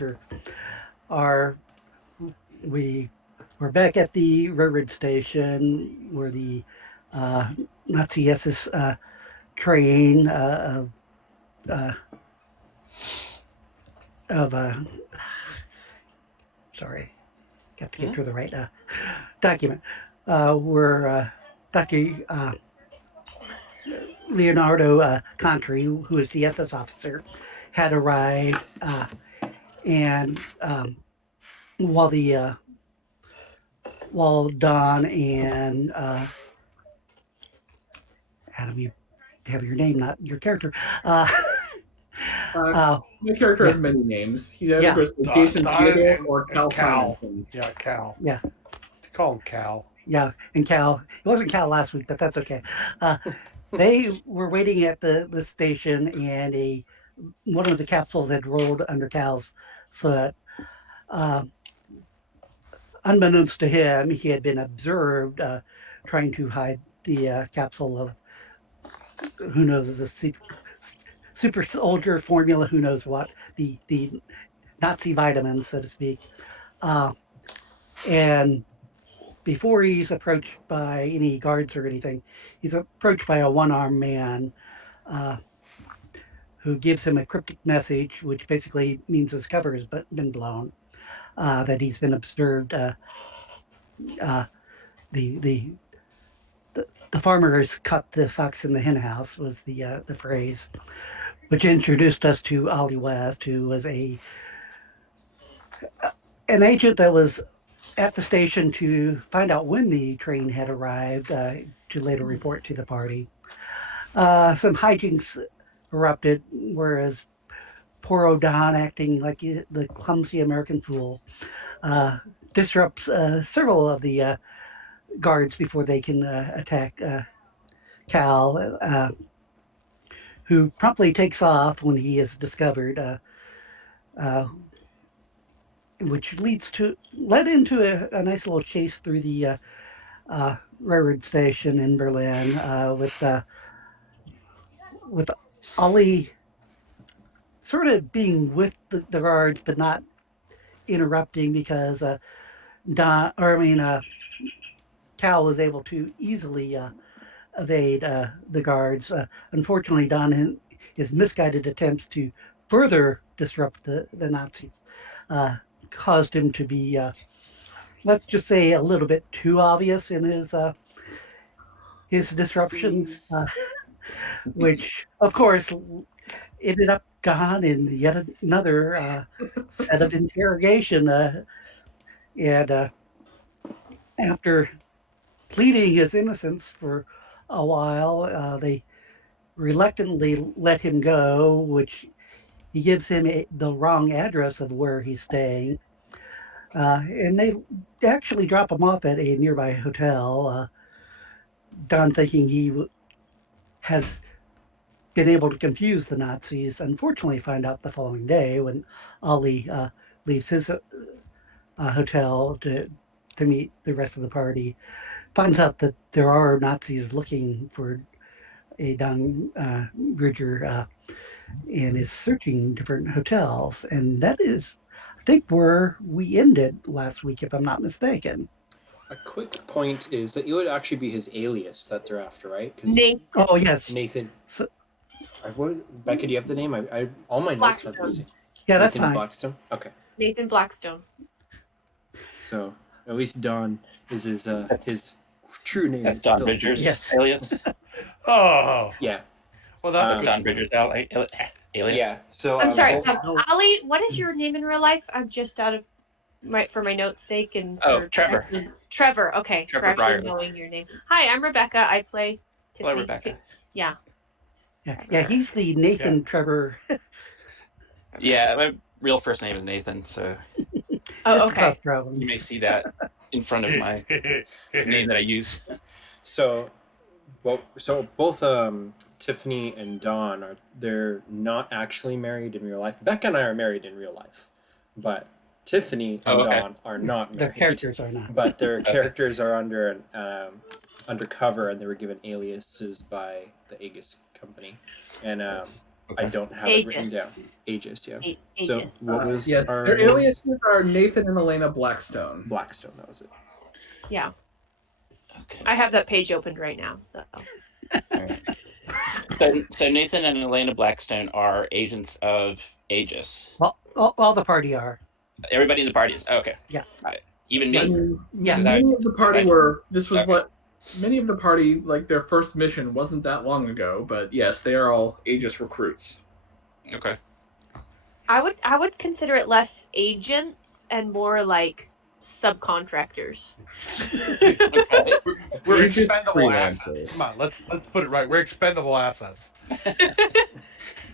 character. Are we're back at the railroad station where the Nazi SS train uh, of sorry, got to get to the right document. Where Dr. Leonardo Contri, who is the SS officer, had arrived, and while the while Don and Adam, you have your name, not your character. My character yeah. has many names. He either Yeah. goes by Jason Don Theodore or and Cal Cal. Simonson. Yeah, Cal. Yeah. Call him Cal. Yeah, and Cal. It wasn't Cal last week, but that's okay. They were waiting at the station, and one of the capsules had rolled under Cal's foot. Uh, Unbeknownst to him, he had been observed trying to hide the capsule of who knows is a super soldier formula, who knows what, the Nazi vitamins, so to speak. And before he's approached by any guards or anything, he's approached by a one-armed man uh, who gives him a cryptic message, which basically means his cover has been blown, that he's been observed. Uh, the, the the farmer has cut the fox in the hen house was the phrase, which introduced us to Ollie West, who was an agent that was at the station to find out when the train had arrived, to later report to the party. Some hijinks erupted, whereas poor O'Don, acting like the clumsy American fool, disrupts several of the guards before they can attack Cal, who promptly takes off when he is discovered, which led into a nice little chase through the railroad station in Berlin, with Ollie sort of being with the guards but not interrupting, because Cal was able to easily evade the guards. Unfortunately, Don and his misguided attempts to further disrupt the Nazis caused him to be, let's just say, a little bit too obvious in his disruptions, which, of course, ended up gone in yet another set of interrogation. And after pleading his innocence for a while, they reluctantly let him go, which he gives him the wrong address of where he's staying. And they actually drop him off at a nearby hotel. Don, thinking he has been able to confuse the Nazis, unfortunately find out the following day when Ollie leaves his hotel to meet the rest of the party, finds out that there are Nazis looking for a Don Bridger, and is searching different hotels. And that is, I think, where we ended last week, if I'm not mistaken. A quick point is that it would actually be his alias that they're after, right? Nathan. Oh, yes. Nathan. So, Becca, do you have the name? I all my notes have the same. Yeah, that's Nathan fine. Blackstone? Okay. Nathan Blackstone. So at least Don is his true name. That's Don Bridger's alias. Oh. Yeah. Well, that's Don Bridger's alias. Yeah. So I'm sorry, Ollie. What is your name in real life? I'm just out of for my notes' sake and. Trevor. Trevor. Okay. Trevor for actually knowing your name. Hi, I'm Rebecca. I play Tiffany. Hello, Rebecca. Yeah. Yeah, he's the Nathan Trevor. Yeah, my real first name is Nathan, so. Oh, okay. You may see that in front of my name that I use. So both Tiffany and Dawn they're not actually married in real life. Becca and I are married in real life, but Tiffany and Dawn are not married. Their characters are not. But their characters are undercover, and they were given aliases by the Aegis company. And I don't have it written Aegis. down. Aegis, yeah. Aegis. So what was Yes, our their names? aliases are Nathan and Elena Blackstone. Blackstone, that was it. Yeah, Okay. I have that page opened right now. So All right. So Nathan and Elena Blackstone are agents of Aegis. Well, all the party are. Everybody in the party is okay. Yeah. All right. Even I me. mean, Yeah. many of the party Okay. were. This was Okay. what many of the party like their first mission wasn't that long ago. But yes, they are all Aegis recruits. Okay. I would consider it less agents and more like subcontractors. Okay. We're Aegis expendable freelancers. assets. Come on, let's put it right. We're expendable assets.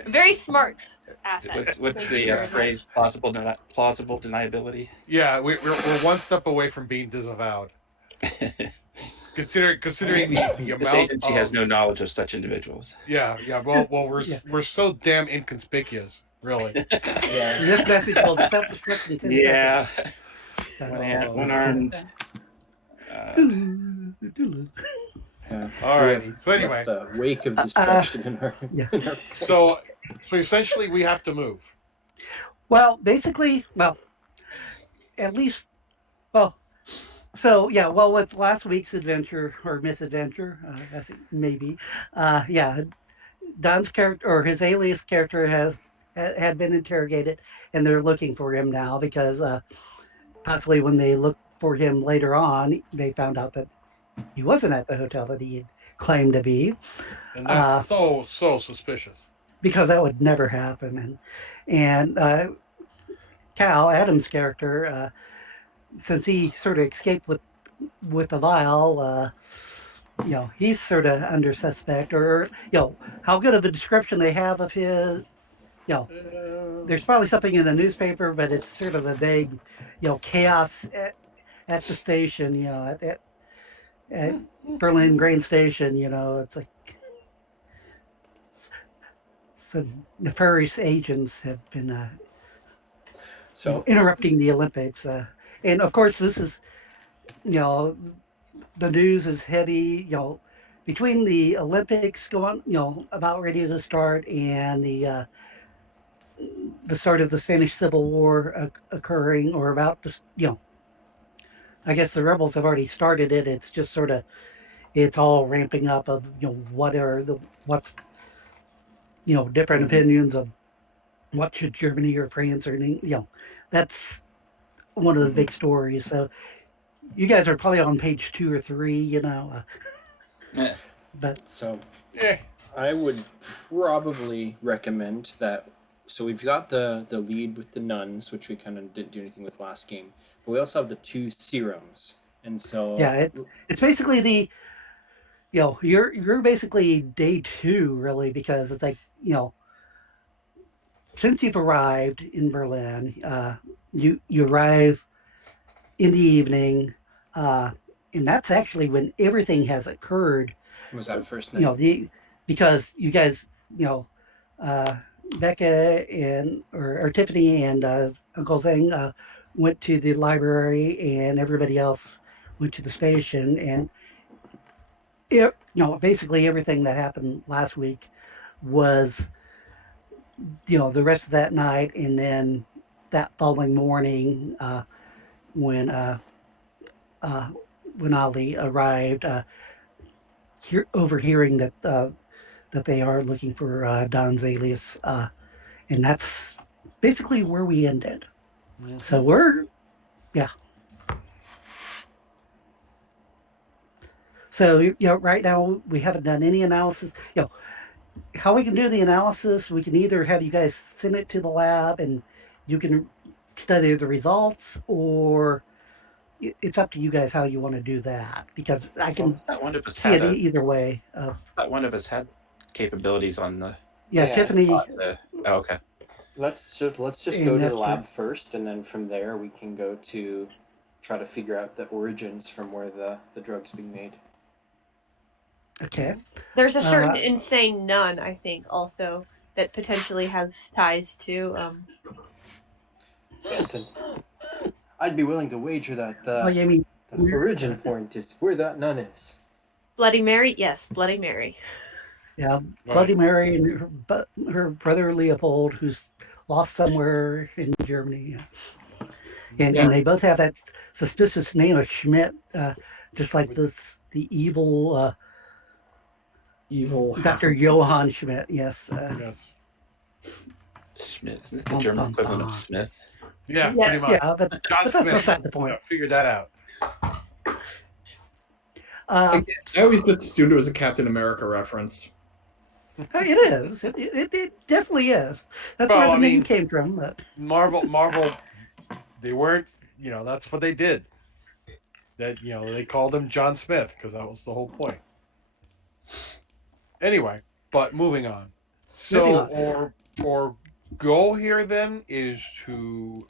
Very smart assets. What's Thank you the very much. phrase? Plausible deniability. Yeah, we're one step away from being disavowed. Considering the This amount agency has of no knowledge of such individuals. yeah. Well, Yeah. we're so damn inconspicuous, really. Yeah. This message will self-destruct in 10 Yeah. seconds. One armed. All We right. have So anyway, left a wake of destruction in our. yeah. In our so essentially we have to move. Well, basically, well, at least, well, so yeah, well, with last week's adventure or misadventure, as it may be, yeah, Don's character or his alias character had been interrogated, and they're looking for him now because possibly when they looked for him later on, they found out that he wasn't at the hotel that he had claimed to be. And that's so suspicious. Because that would never happen. And Cal, Adam's character, since he sort of escaped with the vial, he's sort of under suspect. Or how good of a description they have of his. There's probably something in the newspaper, but it's sort of a vague, chaos at the station. At Berlin Grain Station. It's like. Some nefarious agents have been interrupting the Olympics. And of course, this is, the news is heavy, between the Olympics going, about ready to start and the start of the Spanish Civil War occurring or about to, I guess the rebels have already started it. It's just sort of, it's all ramping up of, what's different opinions of what should Germany or France or that's one of the big stories. So you guys are probably on page 2 or 3, but So Yeah. I would probably recommend that. So we've got the lead with the nuns, which we kind of didn't do anything with last game, but we also have the 2 serums, and so yeah, it's basically the you're basically day 2 really because it's like since you've arrived in Berlin, you arrive in the evening, and that's actually when everything has occurred. was that first night. Because you guys, Becca or Tiffany and Uncle Zhang went to the library, and everybody else went to the station, and basically everything that happened last week was the rest of that night, and then that following morning when Ali arrived, overhearing that they are looking for Don's alias, and that's basically where we ended. Mm-hmm. So we're So right now we haven't done any analysis. How we can do the analysis, we can either have you guys send it to the lab and you can study the results, or it's up to you guys how you want to do that, because I can Not one of us see had it either way. not one of us had capabilities on the. Yeah. Tiffany. Okay. Let's just And go to that's the lab first, and then from there we can go to try to figure out the origins from where the drug's being made. Okay. There's a certain insane nun, I think, also that potentially has ties to. Yes, and I'd be willing to wager that Well, I mean, the origin point is where that nun is. Bloody Mary? Yes, Bloody Mary. Yeah, Right. Bloody Mary and her brother Leopold, who's lost somewhere in Germany. And they both have that suspicious name of Schmidt, just like the evil Evil Dr. Johann Schmidt. Yes. Yes. Smith. Isn't it the German equivalent of Smith? Yeah, Yeah. pretty much. Yeah, but John that's Smith. beside the point. Yeah, figured that out. I always just assumed it was a Captain America reference. It is. It definitely is. That's Well, where the I name mean- came from. But Marvel, they weren't, that's what they did. That, they called him John Smith because that was the whole point. Anyway, but moving on. So, or goal here then is to,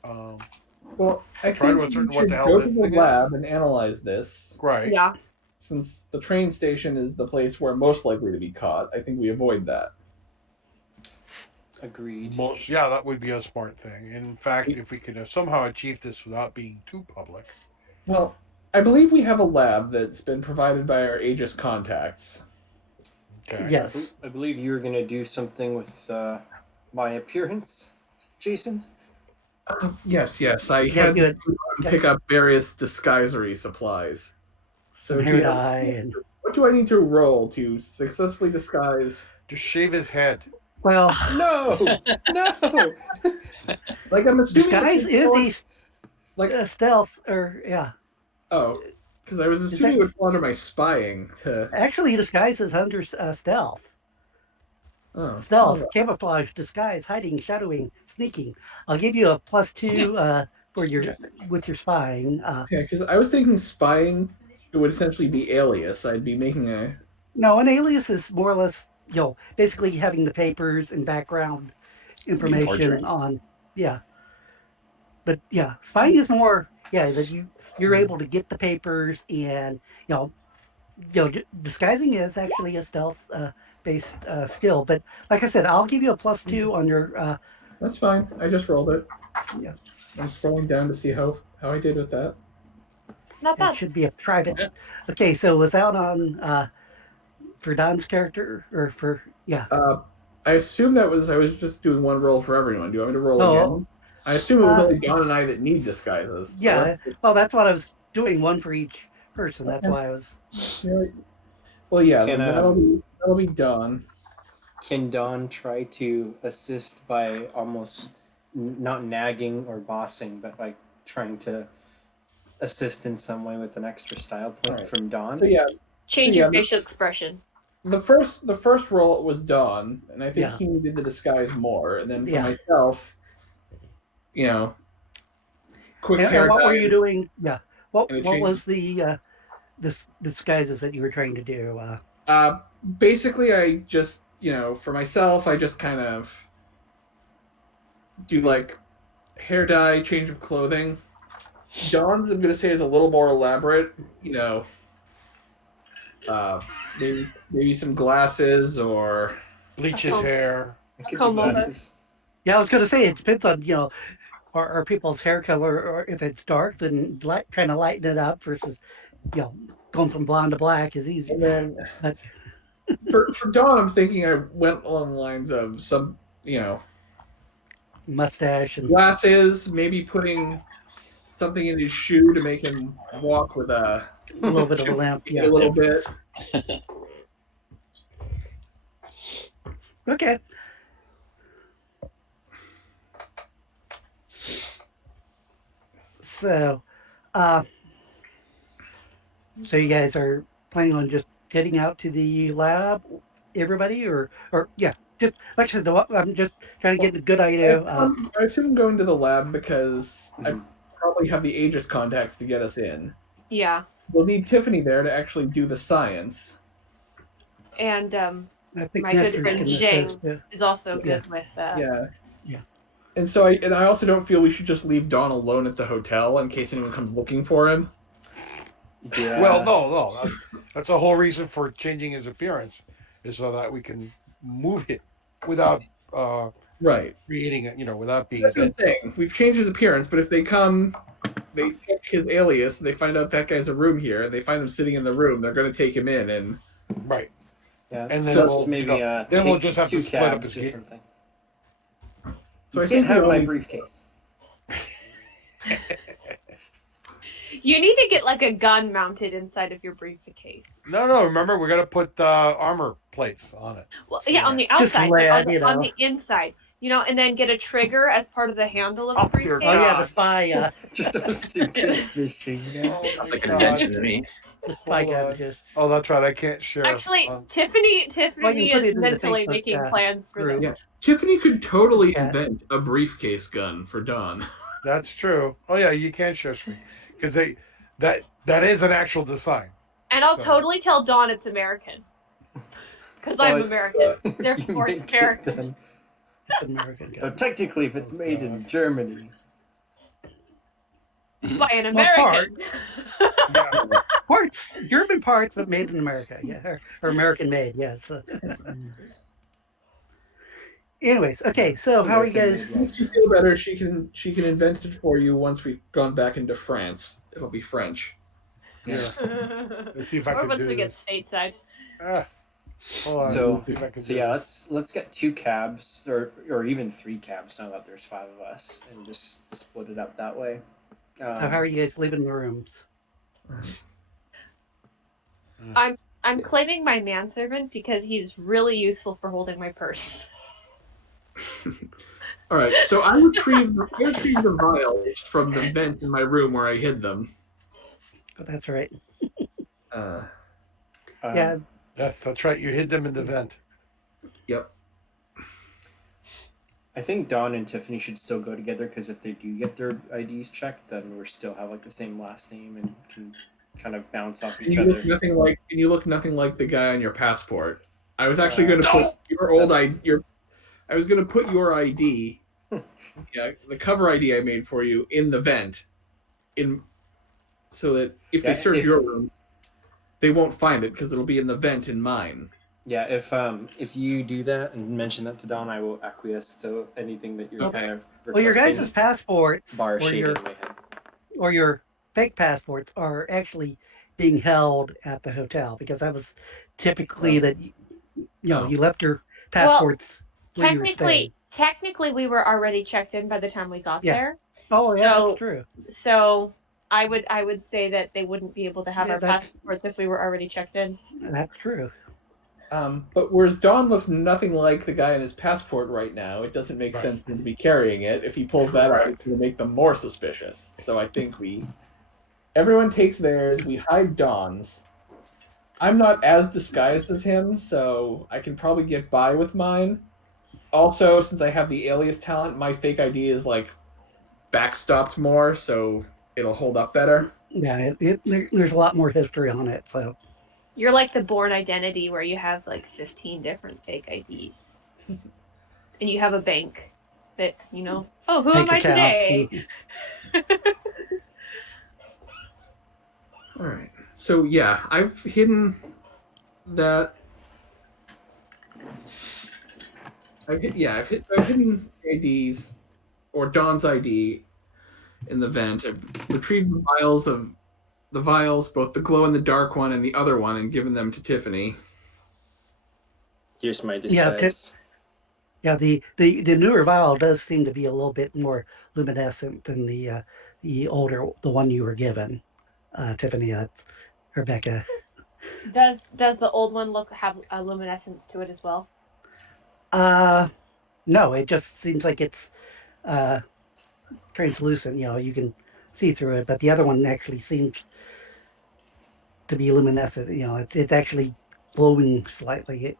Well, I Try to think ascertain we what should the hell go this to the thing is. lab and analyze this. right. Yeah. Since the train station is the place we're most likely to be caught, I think we avoid that. Agreed. That would be a smart thing. In fact, if we could somehow achieve this without being too public. Well, I believe we have a lab that's been provided by our Aegis contacts. Okay. yes. I believe you were going to do something with my appearance, Jason. Yes. I Yeah, had good. to pick up various disguisery supplies. Some do hair you- dye and What do I need to roll to successfully disguise? Just shave his head. well, No, no. Like I'm assuming disguise is like a stealth, or yeah. oh, because I was assuming it would fall under my spying. Actually, disguise is under stealth. Stealth, camouflage, disguise, hiding, shadowing, sneaking. I'll give you a +2 for with your spying. Yeah, because I was thinking spying it would essentially be alias. I'd be making a No, an alias is more or less, basically having the papers and background information forgery. on, yeah. But yeah, spying is more, that you're able to get the papers and disguising is actually a stealth based skill. But like I said, I'll give you a +2 on your. That's fine. I just rolled it. Yeah. I'm scrolling down to see how I did with that. Not It bad. should be a private. Okay, so it was out on for Don's character or for I assume that was I was just doing one roll for everyone. Do you want me to roll Oh. again? I assume it was only Don and I that need disguises. Yeah. Well, that's what I was doing, one for each person. That's why I was. Well, yeah, Can, that'll be done. Can Don try to assist by almost not nagging or bossing, but like trying to assist in some way with an extra style point Right. from Don? So yeah, Change So, your yeah, facial expression. the first roll was Don, and I think Yeah. he needed the disguise more. And then for Yeah. myself, quick And hair what were dye. you doing? Yeah. What And it what changed- was the disguises that you were trying to do? Basically, I just for myself, I just kind of do like hair dye, change of clothing. Dawn's, I'm gonna say, is a little more elaborate. Maybe some glasses or Bleach his hair. I could do Comb over. glasses. Yeah, I was going to say it depends on are people's hair color, or if it's dark, then trying to lighten it up versus going from blonde to black is easy. and then But- for Dawn, I'm thinking I went along the lines of some Mustache and glasses, maybe putting something in his shoe to make him walk with a a little bit of a lamp. a Yeah. little bit. Okay. So, so you guys are planning on just heading out to the lab, everybody, or yeah, just like I said, I'm just trying to get a good idea. I assume going to the lab because I Mhm. probably have the Aegis contacts to get us in. Yeah. We'll need Tiffany there to actually do the science. And I think my good Nestor friend can Jing. assist, yeah. is also Yeah. good with Yeah. Yeah. And so I also don't feel we should just leave Dawn alone at the hotel in case anyone comes looking for him. Yeah. Well, no. That's the whole reason for changing his appearance, is so that we can move it without Right. creating it, without being. That's what I'm saying. We've changed his appearance, but if they come, they check his alias, and they find out that guy's a room here, and they find him sitting in the room, they're going to take him in, and Right. Yeah, And then so we'll, let's maybe then we'll take just have to 2 split up cabs his or gear. something. So I You think can't have we my only- briefcase. You need to get like a gun mounted inside of your briefcase. No. Remember, we got to put armor plates on it. Well, So- yeah, on the Just outside, but lead, on the inside, and then get a trigger as part of the handle of the Oh, dear briefcase. Oh yeah, the God. spy, Just a suitcase machine gun. Oh, Sounds my like an God. invention to me. the spy Hold gun on. just. Oh, that's right. I can't share. Actually, on- Tiffany Well, you can put is it in the mentally Facebook, making plans for group. this. Yeah, Tiffany could totally Yeah. invent a briefcase gun for Dawn. That's true. Oh yeah, you can't share screen because that is an actual design. And I'll So- totally tell Dawn it's American. Because I'm Well, American. You Therefore, it's Oh, make it American. then. It's an American So gun. technically, if it's Oh, made God. in Germany, By an Well, American. Yeah. Parts, German parts, but made in America. Yeah, or American made. Yes. Anyways, okay. So how are you American guys? made Makes you feel better. She can invent it for you once we've gone back into France. It'll be French. Yeah. Let's see if I or can once do we get this. stateside. Hold on. so Let's see if I can so do yeah, this. let's get 2 cabs or even 3 cabs now that there's 5 of us, and just split it up that way. So how are you guys leaving the rooms? I'm claiming my manservant because he's really useful for holding my purse. All right, so I retrieved the vials from the vent in my room where I hid them. Oh, that's right. Yeah. Yes, that's right. You hid them in the vent. Yep. I think Dawn and Tiffany should still go together because if they do get their IDs checked, then we still have like the same last name and can kind of bounce off And each you other. look nothing like the guy on your passport. I was actually going to put your old ID. I was going to put your ID, the cover ID I made for you, in the vent, so that if they search your room, they won't find it because it'll be in the vent in mine. Yeah, if you do that and mention that to Dawn, I will acquiesce to anything that you're Okay. kind of requesting. Well, your guys' passports bar or shaking your in my head. or your fake passports are actually being held at the hotel because that was typically that you left your passports where you were staying. Technically, we were already checked in by the time we got Yeah. there. Oh yeah, So- that's true. So I would say that they wouldn't be able to have Yeah, our that's- passports if we were already checked in. That's true. But whereas Dawn looks nothing like the guy in his passport right now, it doesn't make Right. sense for him to be carrying it. If he pulls that out, it's going to make them more suspicious. So I think everyone takes theirs. We hide Dawn's. I'm not as disguised as him, so I can probably get by with mine. Also, since I have the alias talent, my fake ID is like backstopped more, so it'll hold up better. Yeah, there's a lot more history on it. So You're like the Born Identity where you have like 15 different fake IDs. And you have a bank that, oh, who am bank I today? All right. So yeah, I've hidden that. I've hidden IDs or Dawn's ID in the vent. I've retrieved the vials, both the glow in the dark one and the other one, and given them to Tiffany. Here's my Yeah, disguise. yeah, the newer vial does seem to be a little bit more luminescent than the one you were given, Tiffany. Rebecca. Does the old one have a luminescence to it as well? No, it just seems like it's translucent. You can see through it, but the other one actually seems to be luminescent. It's actually glowing slightly.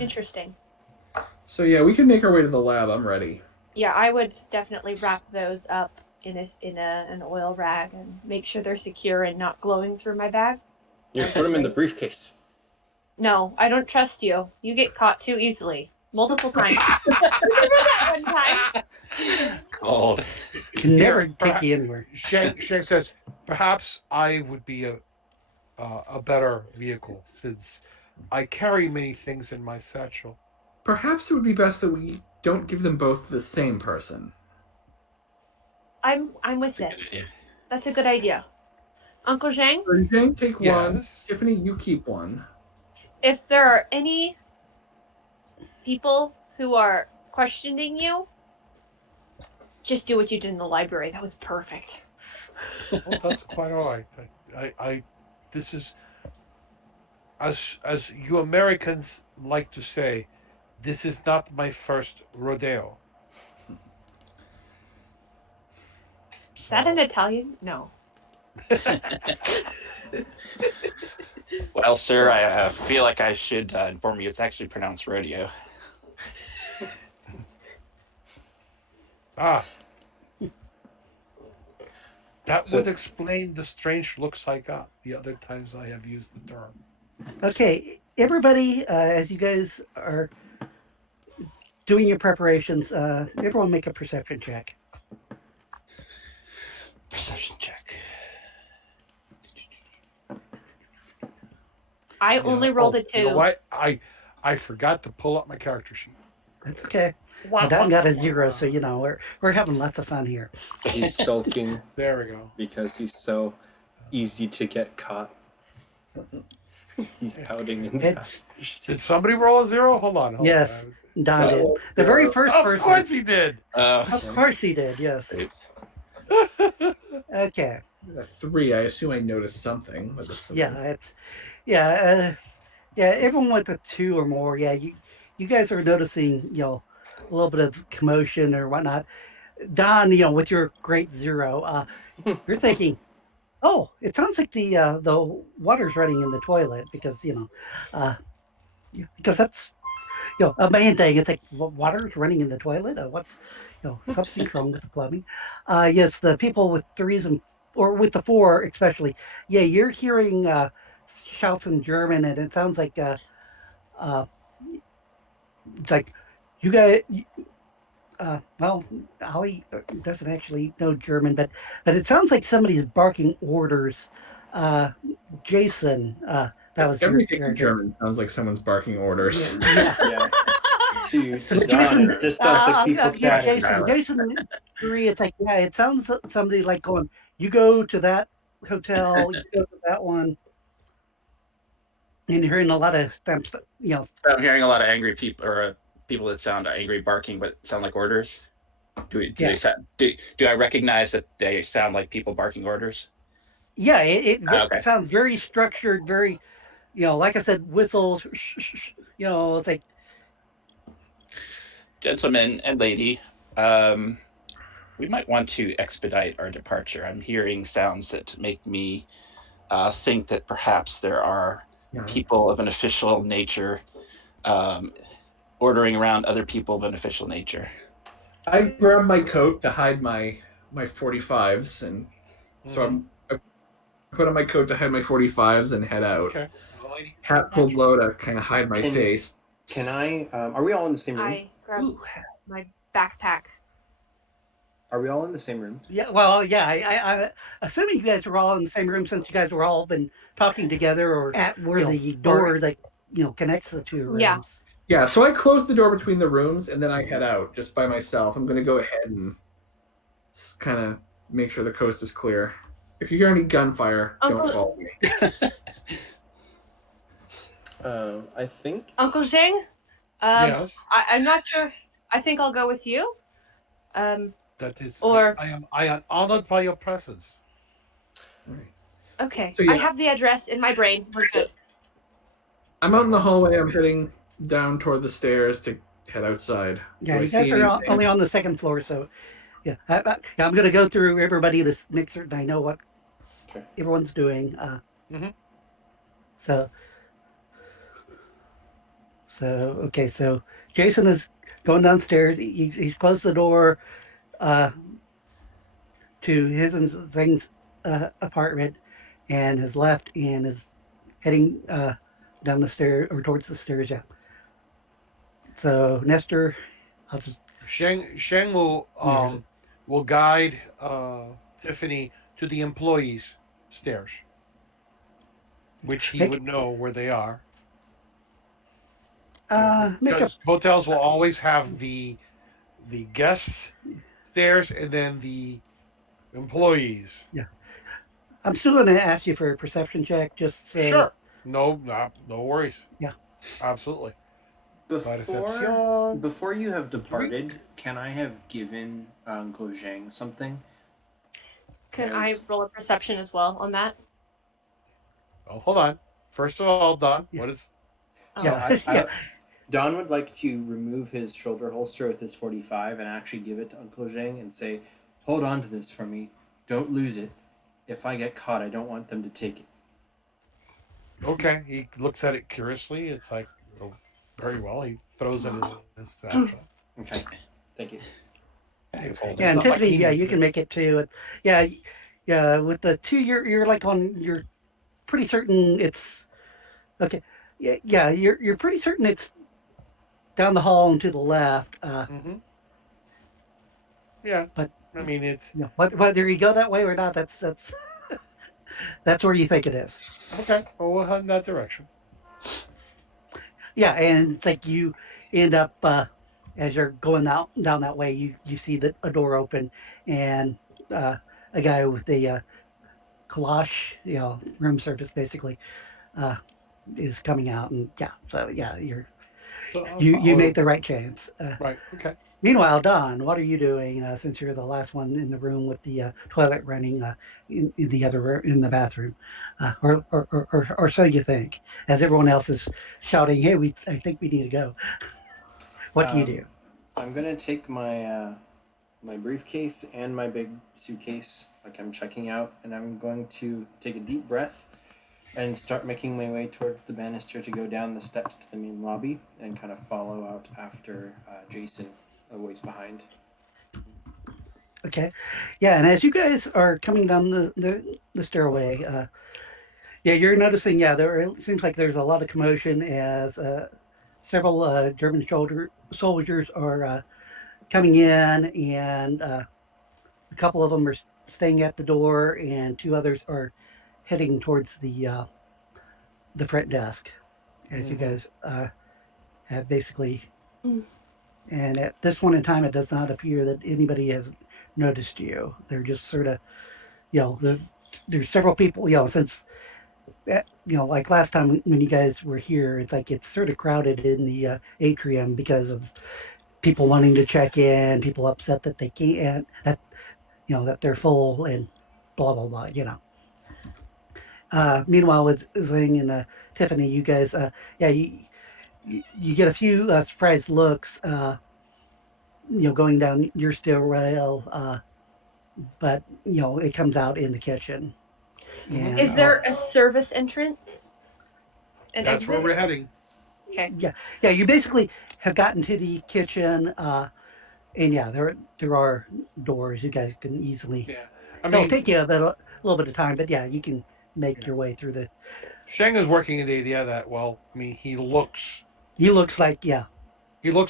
Interesting. So yeah, we can make our way to the lab. I'm ready. Yeah, I would definitely wrap those up in an oil rag and make sure they're secure and not glowing through my bag. You put them in the briefcase. No, I don't trust you. You get caught too easily. Multiple times. Remember that one time? Cold. Can never Here, take you anywhere. Shank says, perhaps I would be a better vehicle since I carry many things in my satchel. Perhaps it would be best that we don't give them both to the same person. I'm with That's a good this. idea. That's a good idea. Uncle Zhang? Zhang, take one. Yes. Tiffany, you keep one. if there are any people who are questioning you, just do what you did in the library. That was perfect. Well, that's quite all right. This is, as you Americans like to say, this is not my first rodeo. Is that an Italian? No. Well, sir, I feel like I should inform you it's actually pronounced rodeo. Ah, that So- would explain the strange looks I got the other times I have used the term. Okay, everybody, as you guys are doing your preparations, everyone make a perception check. Perception check. I only rolled a You 2. know what? I forgot to pull up my character sheet. That's okay. Wow, Don got a 0, so you know we're having lots of fun here. He's sulking There we go. because he's so easy to get caught. He's pouting and It's Did somebody roll a 0? Hold on. Yes. Don did. The very first Of person. course he did. Of course he did. Yes. Okay. A 3. I assume I noticed something. With the Yeah, it's yeah, everyone went to 2 or more. Yeah, you guys are noticing, a little bit of commotion or whatnot. Don, with your great 0, you're thinking, oh, it sounds like the water's running in the toilet because because that's a main thing. It's like water's running in the toilet. What's something's wrong with the plumbing. Yes, the people with 3s or with the 4 especially. Yeah, you're hearing shouts in German, and it sounds like like you guys. Well, Ollie doesn't actually know German, but it sounds like somebody's barking orders. Jason, that was Everything your in German sounds like someone's barking orders. Yeah. yeah. To Jason, Don, it just sounds like people yeah, chatting. Jason 3, it's like, yeah, it sounds like somebody like going, you go to that hotel, you go to that one. And you're hearing a lot of steps, I'm hearing a lot of angry people, or people that sound angry barking but sound like orders. They sound? Do I recognize that they sound like people barking orders? yeah, it Okay. sounds very structured, very, like I said, whistles, it's like, Gentlemen and lady, we might want to expedite our departure. I'm hearing sounds that make me think that perhaps there are people of an official nature ordering around other people of an official nature. I grab my coat to hide my 45s, and so I put on my coat to hide my 45s and head out. Okay. Hat pulled low to kind of hide my face. Can I? Are we all in the same room? I grabbed my backpack. Are we all in the same room? yeah, well, yeah, I assuming you guys were all in the same room since you guys were all been talking together or at where the door that, connects the 2 rooms. Yeah. Yeah, so I close the door between the rooms, and then I head out just by myself. I'm going to go ahead and kind of make sure the coast is clear. If you hear any gunfire, don't follow me. I think. Uncle Zhang? Yes. I'm not sure. I think I'll go with you. That is. Or- I am honored by your presence. Okay. So, yeah. I have the address in my brain. We're good. I'm out in the hallway. I'm heading down toward the stairs to head outside. Yeah, Do I you guys see are anything? only on the 2nd floor, so yeah. I'm going to go through everybody to make certain I know what Okay. everyone's doing. Mhm. So okay, so Jason is going downstairs. He's closed the door to his and Zhang's apartment, and has left and is heading down the stairs or towards the stairs. Yeah. So Nestor, I'll just Sheng will guide Tiffany to the employees' stairs, which he would know where they are. make a Because hotels will always have the guests stairs and then the employees. I'm still going to ask you for a perception check, just so, Sure. No worries. Yeah. Absolutely. Before you have departed, can I have given Uncle Zhang something? Can I roll a perception as well on that? Oh, hold on. First of all, Don, Yeah. what is? So Yeah. Yeah. Don would like to remove his shoulder holster with his 45 and actually give it to Uncle Zhang and say, "Hold on to this for me. Don't lose it. If I get caught, I don't want them to take it." Okay. He looks at it curiously. It's like, oh, very well. He throws it in his satchel. Okay. Thank you. Bag of holding. Yeah, and not like Tiffany, he yeah, needs you can it. make it too. Yeah, yeah. With the two, you're like on. You're pretty certain it's okay. Yeah, yeah. You're pretty certain it's down the hall and to the left. Mm-hmm. Yeah. But I mean, it's you know, whether you go that way or not, that's that's where you think it is. okay. Well, we'll head in that direction. Yeah, and it's like you end up as you're going out down that way, you see a door open, and a guy with a cloche, room service basically, uh, is coming out, and yeah, so yeah, So, you made the right chance. right. Okay. Meanwhile, Don, what are you doing since you're the last one in the room with the toilet running in the other in the bathroom, or so you think? As everyone else is shouting, "Hey, I think we need to go." What do you do? I'm gonna take my my briefcase and my big suitcase, like I'm checking out, and I'm going to take a deep breath and start making my way towards the banister to go down the steps to the main lobby and kind of follow out after Jason a ways behind. Okay, yeah, and as you guys are coming down the stairway, yeah, you're noticing, yeah, it seems like there's a lot of commotion as several German soldiers are coming in, and a couple of them are staying at the door, and two others are heading towards the front desk. As you guys have basically, Mm. and at this point in time, it does not appear that anybody has noticed you. They're just sort of, there's several people, since like last time when you guys were here, it's like it's sort of crowded in the atrium because of people wanting to check in, people upset that they can't, that they're full, and blah blah blah. Meanwhile, with Zing and Tiffany, you guys, yeah, you get a few surprised looks, going down your stairwell, but it comes out in the kitchen. And, Is there a service entrance? An That's where exit? we're heading. Okay. yeah, you basically have gotten to the kitchen, and yeah, there are doors. You guys can easily. Yeah. I It'll mean, take you a little bit of time, but yeah, you can make your way through the. Shang is working in the idea that, well, I mean, he looks He looks like, yeah,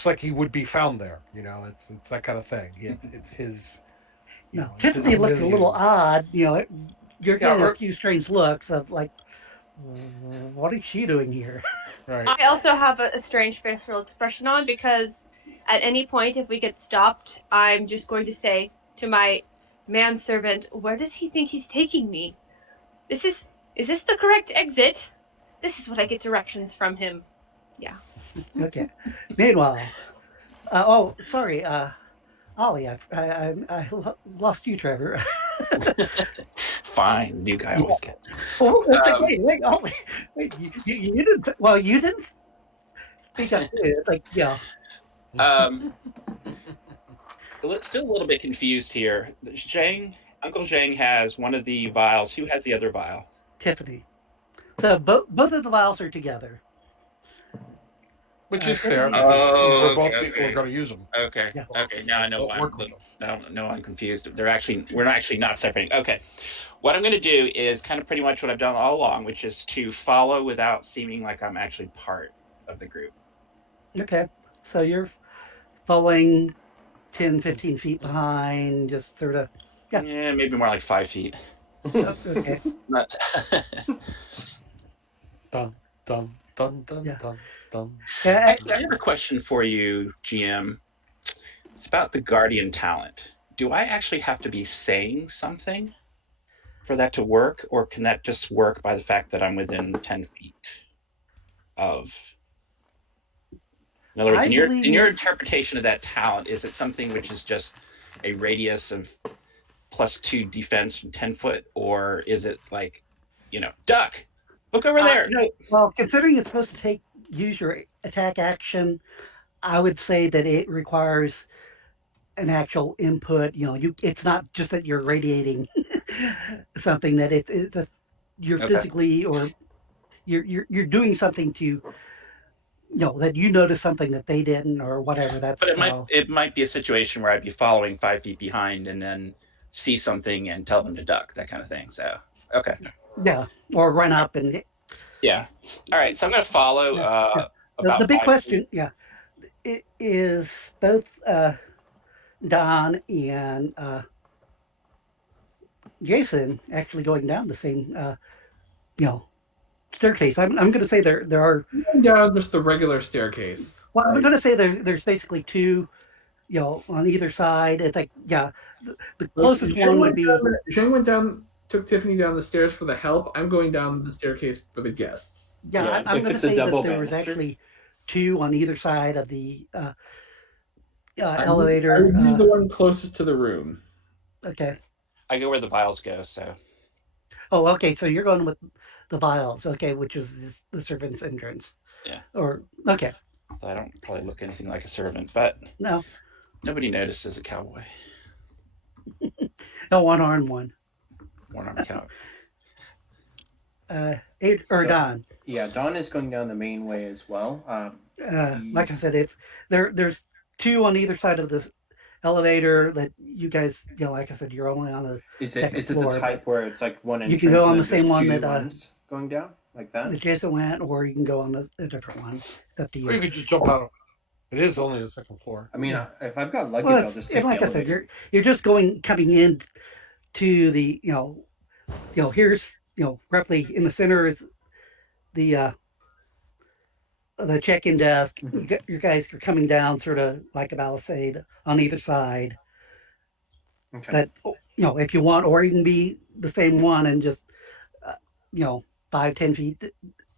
like he would be found there. It's that kind of thing. It's his. no. It's his Tiffany looks a little milieu. odd. You're Yeah, getting a few strange looks of like, what is she doing here? Right. I also have a strange facial expression on because at any point, if we get stopped, I'm just going to say to my manservant, "Where does he think he's taking me? Is this the correct exit? This is what I get directions from him." Yeah. Okay. Meanwhile, oh, sorry, Ollie, lost you, Trevor. Fine, new guy always gets. Oh, it's like, wait, Ollie, wait, you didn't. Well, you didn't speak up. It's like, yeah. Still a little bit confused here. Uncle Zhang has one of the vials. Who has the other vial? Tiffany. So both of the vials are together. Which is fair. Tiffany- We're both okay, people are going to use them. Okay. Yeah. Okay. Now I know why. Work with them. No, I'm confused. We're actually not separating. Okay. What I'm going to do is kind of pretty much what I've done all along, which is to follow without seeming like I'm actually part of the group. Okay. So you're following 10, 15 feet behind, just sort of. Yeah. Maybe more like 5 feet. Okay. Not. Dun dun dun dun Yeah. dun dun. Yeah, I have a question for you, GM. It's about the Guardian talent. Do I actually have to be saying something? for that to work, or can that just work by the fact that I'm within 10 feet of? In other words, I in believe your interpretation of that talent, is it something which is just a radius of +2 defense from 10 foot, or is it like, duck, look over there? No. Well, considering it's supposed to use your attack action, I would say that it requires an actual input. It's not just that you're radiating something, that you're Okay. physically, or you're doing something to, that you notice something that they didn't, or whatever. But That's it might be a situation where I'd be following 5 feet behind and then see something and tell them to duck, that kind of thing. So okay. yeah, or run up and Yeah. All right. So I'm going to follow yeah. The about big 5 feet. question, yeah, it is both Don and Jason actually going down the same staircase. I'm going to say there are. Down just the regular staircase. Well, I'm Right? going to say there's basically two, on either side. It's like, yeah, the closest one would be. Zheng went down, took Tiffany down the stairs for the help. I'm going down the staircase for the guests. Yeah, Yeah, I'm if going to it's a say that double there was banister. actually two on either side of the I elevator. would be the one closest to the room. Okay. I go where the vials go. So Oh, okay. So you're going with the vials, okay, which is the servant's entrance. Yeah. Or okay. I don't probably look anything like a servant, but No. nobody notices a cowboy. No, one arm one. One-armed cowboy. Or So- Don. Yeah, Don is going down the main way as well. Like I said, if there's two on either side of the elevator that you guys, like I said, you're only on the Is second it the floor, type where it's like one you entrance? can go on and the then same there's one two that ones going down like that. that Jason went, or you can go on a different one. It's up to Or you you. could just jump out. It is only the second floor. I mean, Yeah. if I've got luggage, Well, I'll just take and like the I said, elevator. you're just coming in to the here's roughly in the center is the check-in desk. Mhm. You guys are coming down sort of like a palisade on either side. Okay. But if you want, or you can be the same one and just 5-10 feet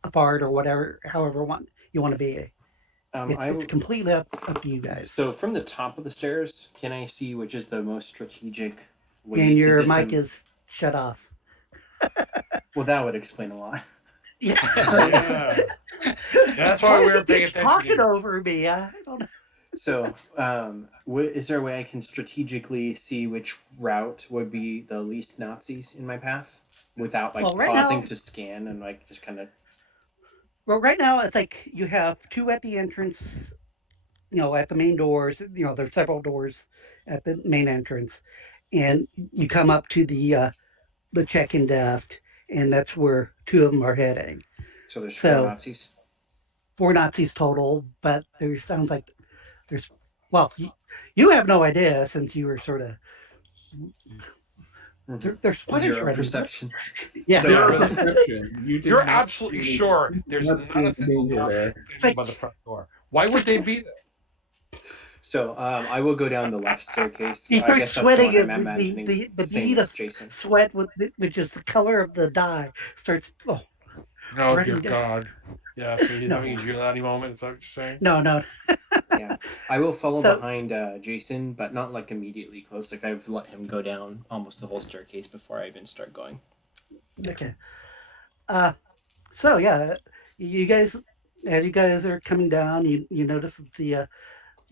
apart, or whatever, however you want to be. It's completely up to you guys. So from the top of the stairs, can I see which is the most strategic way And to your distance? mic is shut off. Well, that would explain a lot. Yeah. Yeah. That's why we Why were is he paying keeps attention. talking over me? I don't know. So, is there a way I can strategically see which route would be the least Nazis in my path without like Well, right pausing now- to scan and like just kind of? Well, right now it's like you have two at the entrance, at the main doors. There's several doors at the main entrance, and you come up to the check-in desk, and that's where two of them are heading. So there's So- four Nazis. 4 Nazis total, but there sounds like there's. Well, you have no idea, since you were sort of. There's plenty of Zero shredders. perception. Yeah. So- Zero perception. You did You're not absolutely see sure there's That's not a the single danger Nazi there. standing by the front door. Why would they be there? So I will go down the left staircase. He I starts guess that's sweating, the one I'm and imagining. the same bead as of Jason. sweat, which is the color of the dye, starts. Oh, Oh, Running dear down. God. Yeah, so he's No. having a Giuliani moment, is that what you're saying? no. Yeah, I will follow So- behind Jason, but not like immediately close. Like I've let him go down almost the whole staircase before I even start going. Okay. So yeah, you guys, as you guys are coming down, you notice that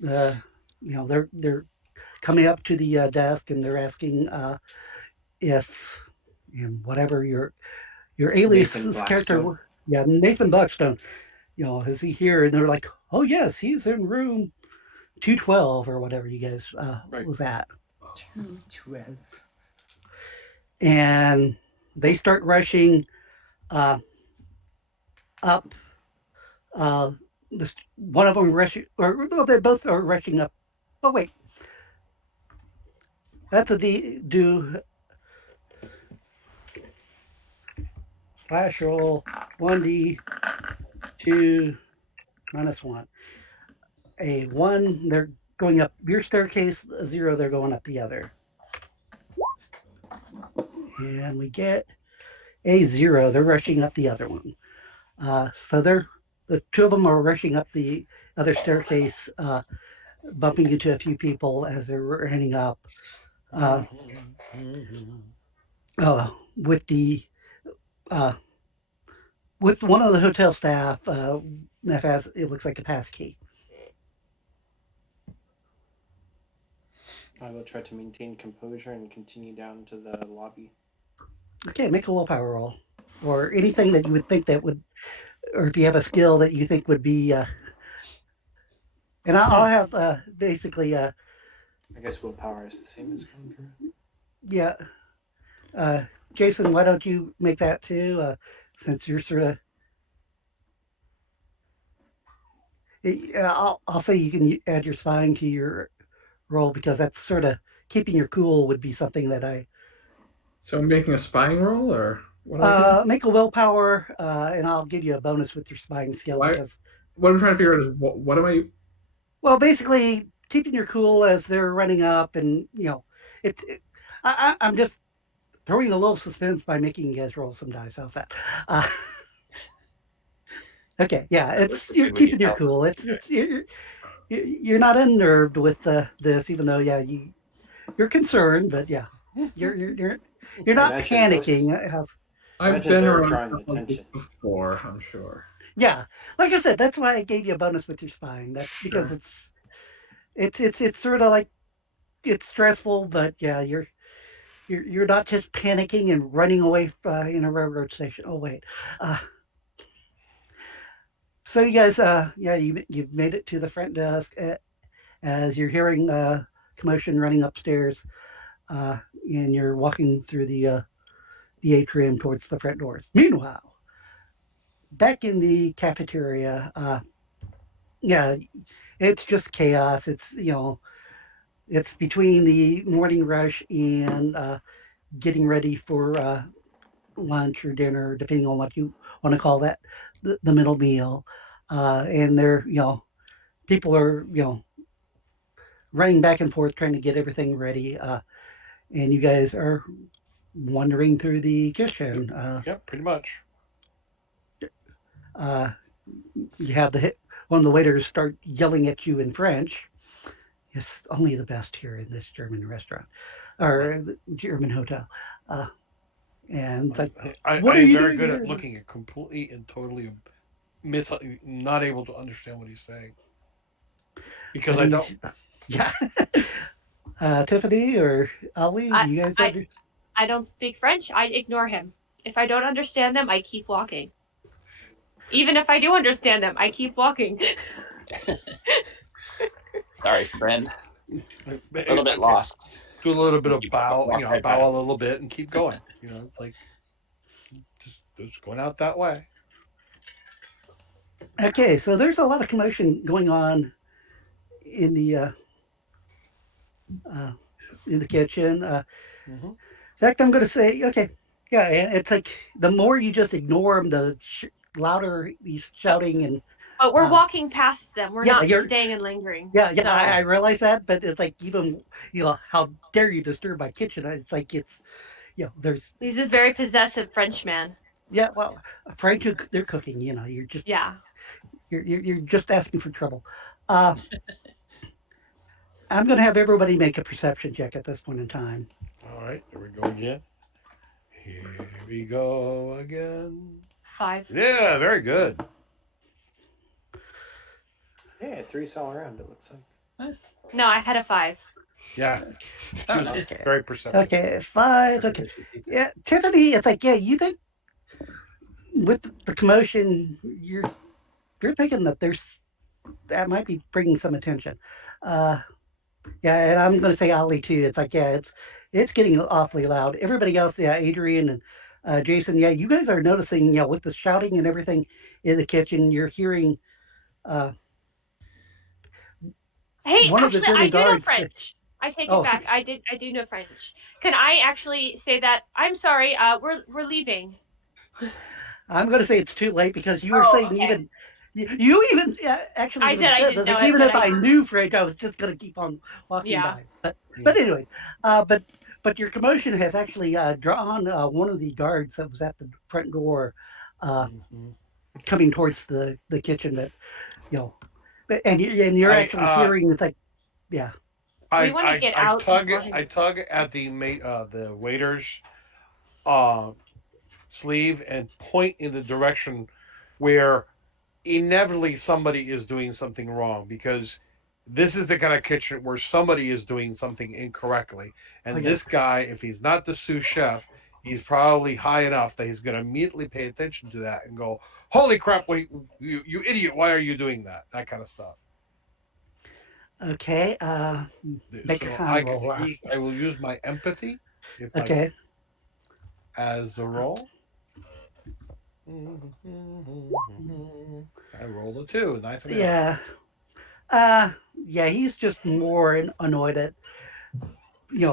they're coming up to the desk, and they're asking if whatever your alias Nathan character, Blackstone. yeah, Nathan Buckstone, is he here? And they're like, oh yes, he's in room 212 or whatever you guys Right. was at. 12. And they start rushing up. One of them rushing, or no, they both are rushing up. Oh wait, that's a do slash roll 1d 2 minus 1. A 1, they're going up your staircase. A 0, they're going up the other. and we get a 0. They're rushing up the other one. So the two of them are rushing up the other staircase, bumping into a few people as they're running up. With the with one of the hotel staff that has, it looks like, a pass key. I will try to maintain composure and continue down to the lobby. Okay, make a willpower roll, or anything that you would think that would, or if you have a skill that you think would be. And I'll have basically. I guess willpower is the same as comfort. Yeah. Jason, why don't you make that too? Since you're sort of. I'll say you can add your spying to your roll, because that's sort of keeping your cool would be something that I. So I'm making a spying roll, or what? Do I do? Make a willpower, and I'll give you a bonus with your spying skill. Why- Because, What I'm trying to figure out is what am I? well, basically keeping your cool as they're running up, and I'm just throwing a little suspense by making you guys roll some dice. How's that? Okay, yeah, you're keeping your cool. You're not unnerved with this, even though you're concerned, but yeah, you're not Imagine panicking. I've Imagine been they're around drawing stuff like this attention. before, I'm sure. Yeah, like I said, that's why I gave you a bonus with your spying. That's because Sure. it's sort of like, it's stressful, but yeah, you're not just panicking and running away in a railroad station. Oh wait, so you guys, you've made it to the front desk as you're hearing commotion running upstairs, and you're walking through the atrium towards the front doors. Meanwhile, back in the cafeteria, it's just chaos. It's between the morning rush and getting ready for lunch or dinner, depending on what you want to call that, the middle meal. And people are, running back and forth trying to get everything ready. And you guys are wandering through the kitchen. Yep, pretty much. You have one of the waiters start yelling at you in French. It's only the best here in this German restaurant or German hotel. And it's like, I'm what are you very doing good here? at looking at completely and totally not able to understand what he's saying, because I don't. Yeah. Tiffany or Ali, you guys I don't speak French. I ignore him. If I don't understand them, I keep walking. Even if I do understand them, I keep walking. Sorry, friend. A little bit lost. Do a little bit of bow, Walk right bow by. a little bit and keep going. It's like just going out that way. Okay, so there's a lot of commotion going on in the kitchen. In fact, I'm going to say, okay, yeah, it's like the more you just ignore him, the louder he's shouting. And but we're walking past them. We're not you're staying and lingering. Yeah, So, I realize that, but it's like, even how dare you disturb my kitchen? It's like there's he's a very possessive French man. Yeah, well, French, they're cooking. You're just you're just asking for trouble. I'm going to have everybody make a perception check at this point in time. All right, here we go again. Here we go again. 5. Yeah, very good. Yeah, 3's all around, it looks like. No, I had a 5. Yeah. Okay. Very perceptive. Okay, 5. Okay. Yeah, Tiffany, it's like, you think with the commotion, you're thinking that that might be bringing some attention. And I'm going to say Ali too. It's like, it's getting awfully loud. Everybody else, Adrian and Jason, you guys are noticing, with the shouting and everything in the kitchen, you're hearing. Hey, one actually, of the German I do know guards French. I take it back. I do know French. Can I actually say that? I'm sorry. We're leaving. I'm going to say it's too late, because you were saying okay. even. You even actually I even said I said didn't that, know it, even but if I knew French, I was just going to keep on walking by. But anyway, but but your commotion has actually drawn one of the guards that was at the front door, Mhm. coming towards the kitchen. That you know, and you're actually hearing it's like, yeah. We want to get I out tug before he- I tug at the waiter's sleeve and point in the direction where inevitably somebody is doing something wrong, because this is the kind of kitchen where somebody is doing something incorrectly. And Oh, yeah. this guy, if he's not the sous chef, he's probably high enough that he's going to immediately pay attention to that and go, "Holy crap! Wait, you idiot! Why are you doing that?" That kind of stuff. Okay. Make a So con roll. I will use my empathy if Okay. as the roll. I rolled a 2. Nice and Yeah. Yeah. He's just more annoyed at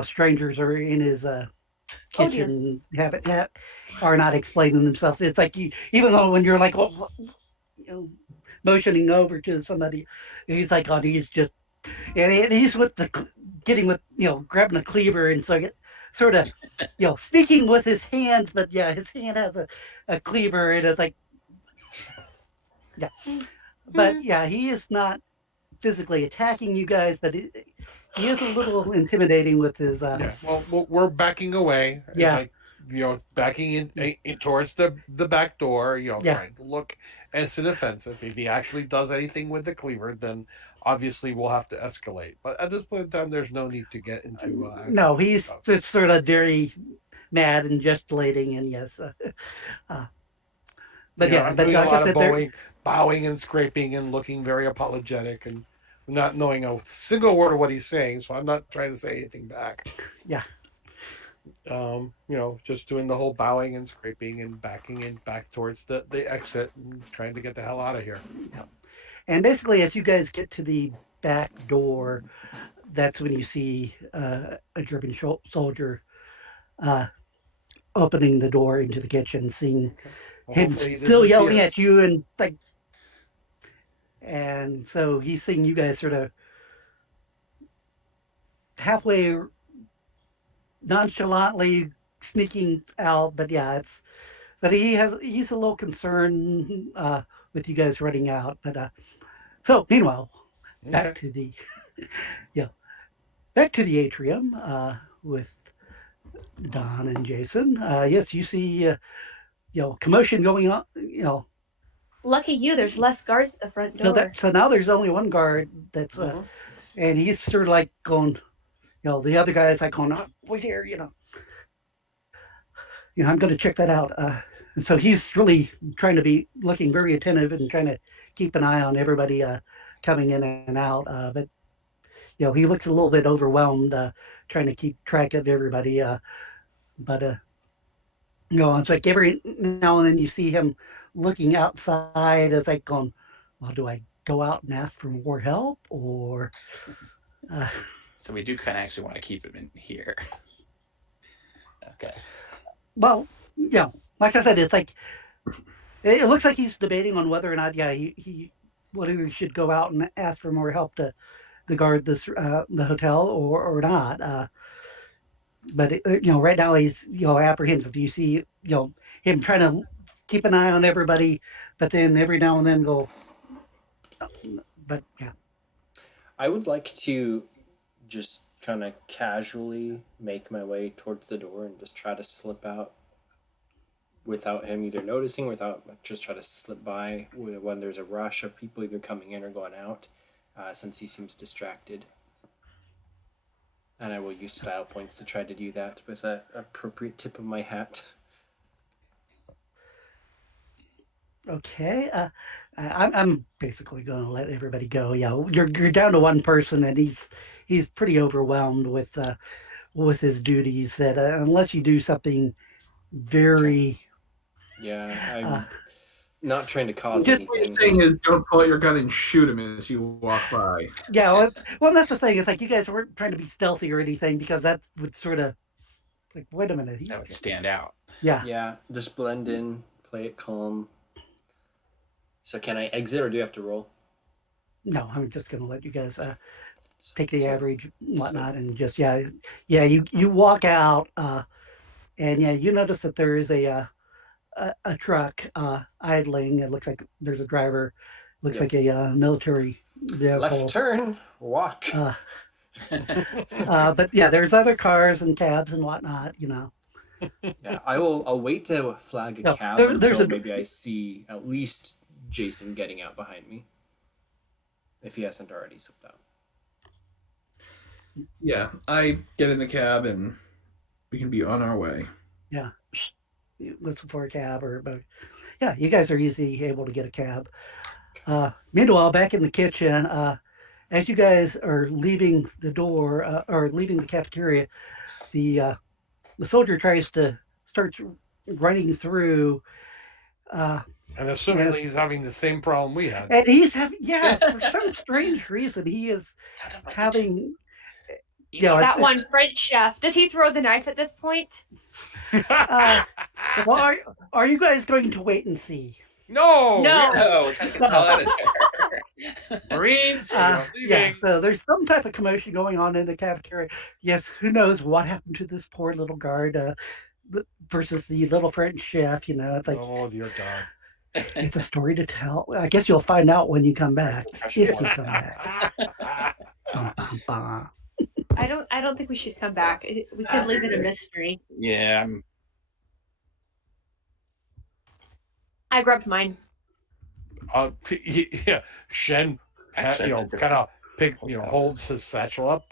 strangers are in his Oh, dear. kitchen are not explaining themselves. It's like even though when you're like, well, motioning over to somebody, he's like, oh, he's just, and he's with getting with grabbing a cleaver and so sort of speaking with his hands, but yeah, his hand has a cleaver and it's like, yeah, but yeah, he is not physically attacking you guys, but he is a little intimidating with his yeah. Well, we're backing away. Yeah. It's like, backing in towards the back door. Yeah. Trying to look and sit offensive. If he actually does anything with the cleaver, then obviously we'll have to escalate. But at this point in time, there's no need to get into. No, he's stuff. just sort of very mad and gesticulating, and yes, but yeah, I'm but doing like a I lot said, of bowing and scraping and looking very apologetic and not knowing a single word of what he's saying. So I'm not trying to say anything back. Yeah. Just doing the whole bowing and scraping and backing and back towards the exit and trying to get the hell out of here. Yeah. And basically, as you guys get to the back door, that's when you see a German soldier opening the door into the kitchen, seeing him still yelling at you, and like, and so he's seeing you guys sort of halfway nonchalantly sneaking out, but yeah, but he's a little concerned with you guys running out. But so meanwhile, back to the back to the atrium with Don and Jason. Yes, you see commotion going on. Lucky you, there's less guards at the front door. So now there's only one guard that's and he's sort of like going, the other guy's like going, oh, wait here, I'm going to check that out. And so he's really trying to be looking very attentive and trying to keep an eye on everybody coming in and out. But he looks a little bit overwhelmed, trying to keep track of everybody. But it's like every now and then you see him looking outside. It's like going, well, do I go out and ask for more help or? So we do kind of actually want to keep him in here. Okay. Well, like I said, it's like it looks like he's debating on whether or not, whether he should go out and ask for more help to guard this the hotel or not. But right now he's apprehensive. You see him trying to keep an eye on everybody, but then every now and then go. But yeah, I would like to just kind of casually make my way towards the door and just try to slip out without him either noticing, just try to slip by when there's a rush of people either coming in or going out, since he seems distracted. And I will use style points to try to do that with an appropriate tip of my hat. Okay, I'm basically going to let everybody go. Yeah, you're down to one person, and he's pretty overwhelmed with his duties. That unless you do something very, I'm not trying to cause just anything. What you're saying is, don't pull out your gun and shoot him as you walk by. Yeah, well, that's the thing. It's like you guys weren't trying to be stealthy or anything, because that would sort of like, wait a minute, that would stand out. Yeah, just blend in, play it calm. So can I exit or do you have to roll? No, I'm just going to let you guys take the So- average and whatnot, and just you walk out, and you notice that there is a truck idling. It looks like there's a driver. Looks Yeah. like a military vehicle. Left turn, walk. But yeah, there's other cars and cabs and whatnot. Yeah, I'll wait to flag a No, cab there's until a- maybe I see at least Jason getting out behind me. If he hasn't already slipped out. Yeah, I get in the cab and we can be on our way. Yeah, listen for a cab but yeah, you guys are easily able to get a cab. Meanwhile, back in the kitchen, as you guys are leaving the door or leaving the cafeteria, the soldier tries to start running through. And assuming he's having the same problem we had. And he's having, for some strange reason, he is having. That one French chef. Does he throw the knife at this point? Well, are you guys going to wait and see? No. No, gotta get the hell out of there. Marines. Yeah, so there's some type of commotion going on in the cafeteria. Yes, who knows what happened to this poor little guard versus the little French chef. It's like, oh dear God. It's a story to tell. I guess you'll find out when you come back, if you come back. Bum, bum, bum. I don't think we should come back. We could leave it a mystery. Yeah, I grabbed mine. Yeah, Shen, kind of holds his satchel up.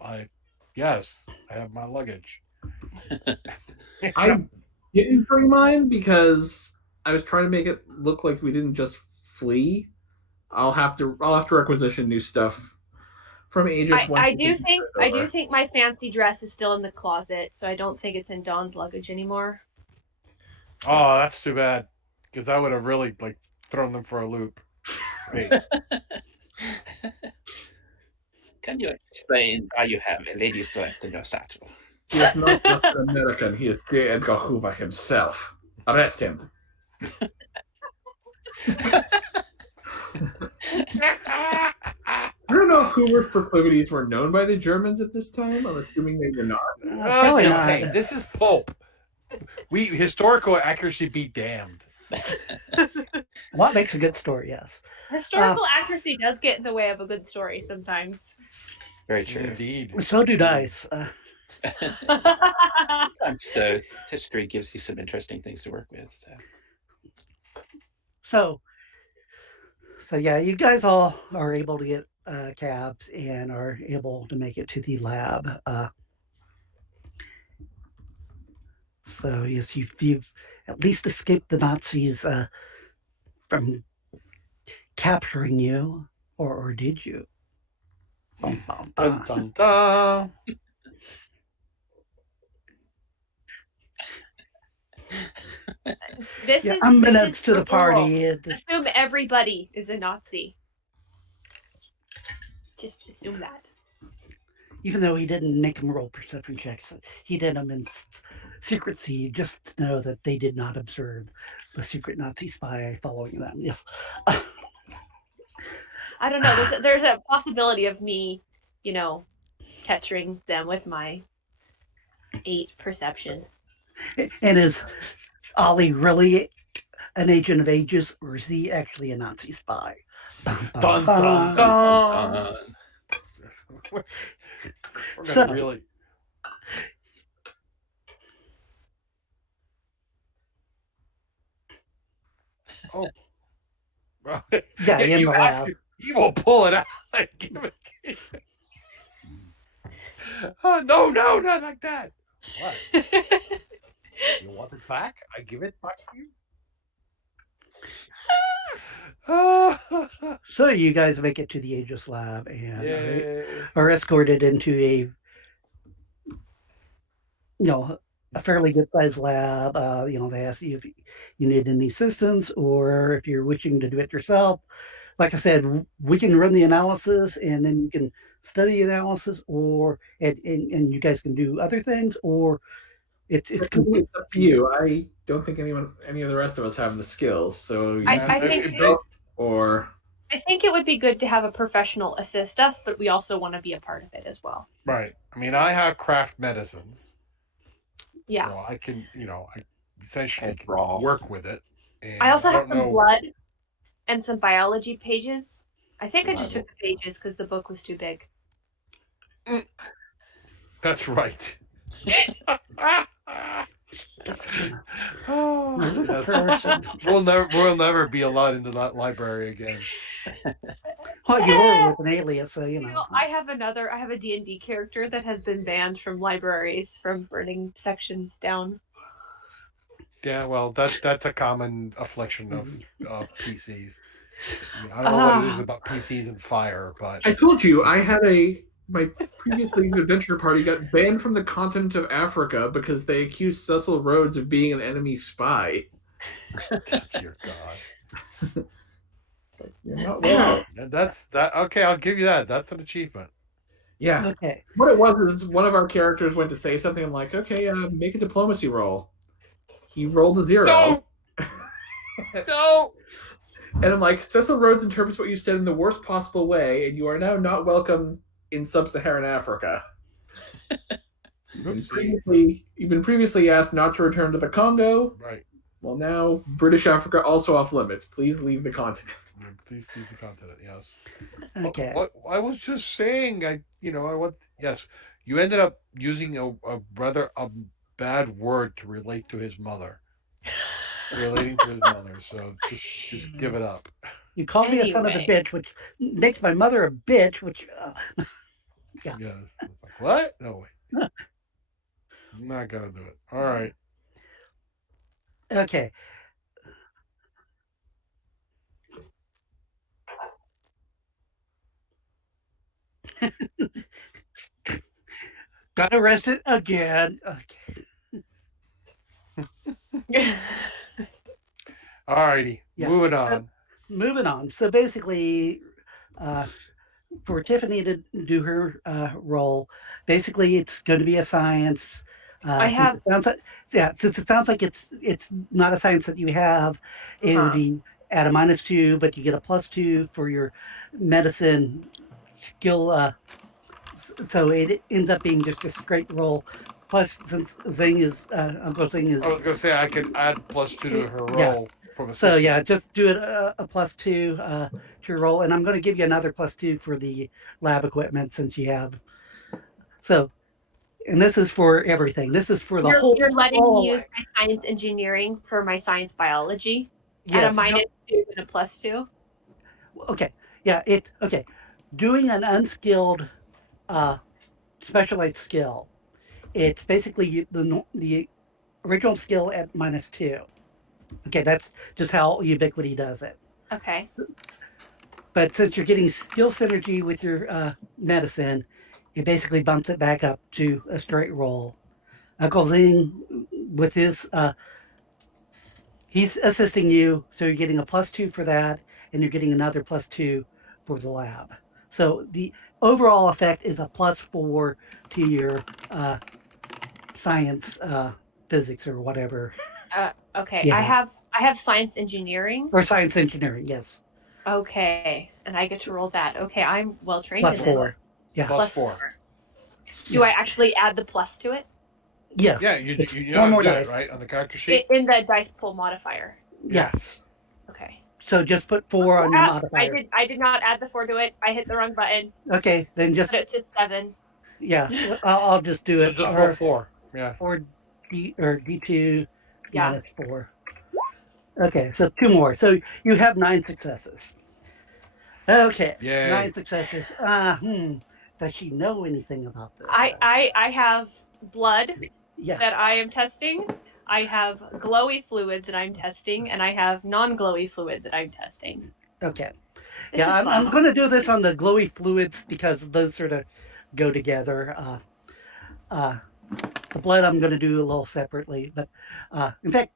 Yes, I have my luggage. I didn't bring mine because I was trying to make it look like we didn't just flee. I'll have to requisition new stuff from agents. I do think my fancy dress is still in the closet, so I don't think it's in Dawn's luggage anymore. Oh, that's too bad, because I would have really thrown them for a loop. Wait. Can you explain why you have a lady's dress in your satchel? He is not just an American. He is J. Edgar Hoover himself. Arrest him. I don't know if Hoover's proclivities were known by the Germans at this time. I'm assuming they were not. Probably not. Hey, this is pulp. Historical accuracy be damned. What makes a good story? Yes. Historical accuracy does get in the way of a good story sometimes. Very true. Indeed. So do dice. So history gives you some interesting things to work with. So yeah, you guys all are able to get cabs and are able to make it to the lab. So yes, you've at least escaped the Nazis from capturing you, or did you? Bum, bum, bum. Dun, dun, dun. Unbeknownst to the rule. party. Assume everybody is a Nazi. Just assume that. Even though he didn't make them roll perception checks, he did them in secrecy, just to know that they did not observe the secret Nazi spy following them. Yes. I don't know. There's a possibility of me, capturing them with my 8 perception. And is Ollie really an agent of Aegis, or is he actually a Nazi spy? Bum, bum, Dun, bum. dun, dun. We're gonna So- really. Oh. Yeah, in you the ask lab. it, you will pull it out and give it to you. No, not like that. What? You want it back? I give it back to you. So you guys make it to the Aegis lab and Yay. are escorted into a fairly good sized lab. They ask you if you need any assistance or if you're wishing to do it yourself. Like I said, we can run the analysis and then you can study the analysis, and you guys can do other things, or it's It's up to you. I don't think any of the rest of us have the skills. So I think or I think it would be good to have a professional assist us, but we also want to be a part of it as well. Right. I mean, I have craft medicines. Yeah. So I can, I essentially And can raw. work with it. And I also have don't some know. blood and some biology pages. I think I just Survival. took the pages because the book was too big. That's right. Oh, Move the yes. person. We'll never be allowed into that library again. Well, you were with an alias, so you know. I have a D&D character that has been banned from libraries from burning sections down. Yeah, well, that's a common affliction of PCs. I don't know what it is about PCs and fire, but I told you I had my previous League of Adventure party got banned from the continent of Africa because they accused Cecil Rhodes of being an enemy spy. that's your god. You're not well. And that's that. Okay, I'll give you that. That's an achievement. Yeah. Okay. What it was is one of our characters went to say something. I'm like, okay, make a diplomacy roll. He rolled a 0. No. No. And I'm like, Cecil Rhodes interprets what you said in the worst possible way, and you are now not welcome in sub-Saharan Africa. You've been previously asked not to return to the Congo. Right. Well, now British Africa also off limits. Please leave the continent. Please leave the continent. Yes. Okay. What I was just saying, yes, you ended up using a rather bad word to relate to his mother. Relating to his mother, so just give it up. You called me a son of a bitch, which makes my mother a bitch, which yeah. Like, what? No way. I'm not gonna do it. All right. Okay. Got arrested again. Okay. All righty. Yeah. Moving on. Moving on. So basically, for Tiffany to do her role, basically it's going to be a science. Since it sounds like it's not a science that you have, it would be at a -2, but you get a +2 for your medicine skill. So it ends up being just a straight roll. Plus, since Uncle Zing is. I was gonna say I could add +2 to her Yeah. roll from a. So yeah, just do it a +2 to your roll, and I'm going to give you another +2 for the lab equipment since you have. So, and this is for everything. This is for the whole. You're letting me use my science engineering for my science biology at a -2 and a +2. Okay. Yeah. Okay. Doing an unskilled, specialized skill. It's basically the original skill at -2. Okay, that's just how Ubiquity does it. Okay. But since you're getting skill synergy with your medicine, it basically bumps it back up to a straight roll. Uncle Zing, with his, he's assisting you, so you're getting a +2 for that, and you're getting another +2 for the lab. So the overall effect is a +4 to your science, physics, or whatever. Okay. Yeah. I have science engineering. Or science engineering, yes. Okay, and I get to roll that. Okay, I'm well trained in this. +4. Yeah. +4. Do I actually add the plus to it? Yes. Yeah, you one more do dice, it, right, on the character sheet. In the dice pool modifier. Yes. Okay. So just put 4 on your modifier. I did not add the 4 to it. I hit the wrong button. Okay, then just. But it says 7. Yeah, I'll just do it. So just roll 4. Yeah. 4D2 Yeah. -4. Okay, so 2 more. So you have 9 successes. Okay. Yay. 9 successes. Does she know anything about this? I have blood Yeah. that I am testing. I have glowy fluid that I'm testing, and I have non-glowy fluid that I'm testing. Okay. This Yeah, is fun. I'm going to do this on the glowy fluids because those sort of go together. The blood I'm going to do a little separately, but in fact,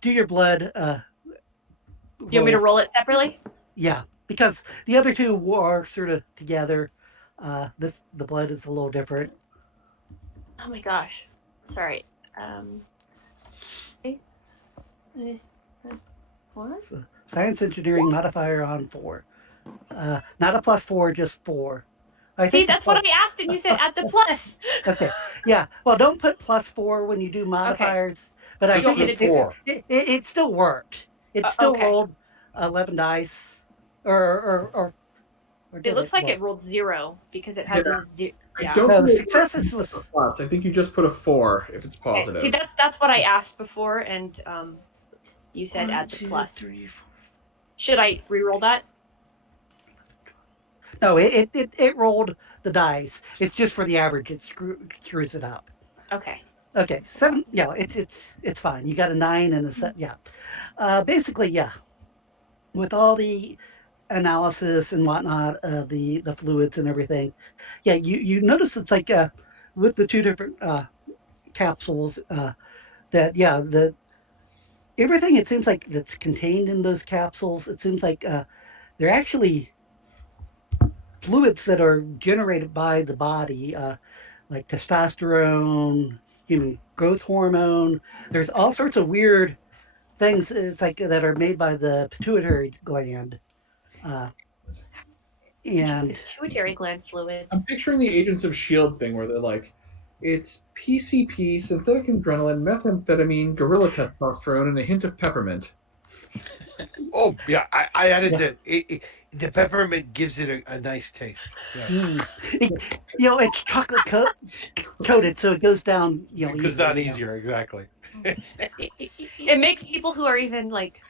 do your blood. You want me to roll it separately? Yeah, because the other two are sort of together. The blood is a little different. Oh my gosh. Sorry. What? So, science engineering modifier on 4. Not a +4, just 4. I See, think that's what I asked, and you said add the plus. Okay. Yeah. Well, don't put +4 when you do modifiers, but I Just think want me the to do- 4. it still worked. It still Okay. rolled 11 dice, or It did looks like Well, it rolled 0 because it has Yeah. a zero. I Yeah. don't No, the think it works successes if it's was a plus. I think you just put a 4 if it's Okay. positive. See, that's what I asked before, and you said 1, add the 2, plus. 3, 4. Should I re-roll that? No, it rolled the dice. It's just for the average. It screws it up. Okay. Okay, 7. Yeah, it's fine. You got a 9 and a set. Yeah, basically, yeah. With all the analysis and whatnot, the fluids and everything, yeah, you notice it's like with the two different capsules that yeah the everything it seems like that's contained in those capsules. It seems like they're actually fluids that are generated by the body, like testosterone, human growth hormone. There's all sorts of weird things. It's like that are made by the pituitary gland, uh, and Pituitary gland I'm fluids. picturing the Agents of S.H.I.E.L.D. thing where they're like, it's PCP, synthetic adrenaline, methamphetamine, gorilla testosterone, and a hint of peppermint. Oh, yeah, I added Yeah. that. The peppermint gives it a nice taste. Yeah. It's chocolate coated, so it goes down. It goes down easily, easier, exactly. It makes people who are even like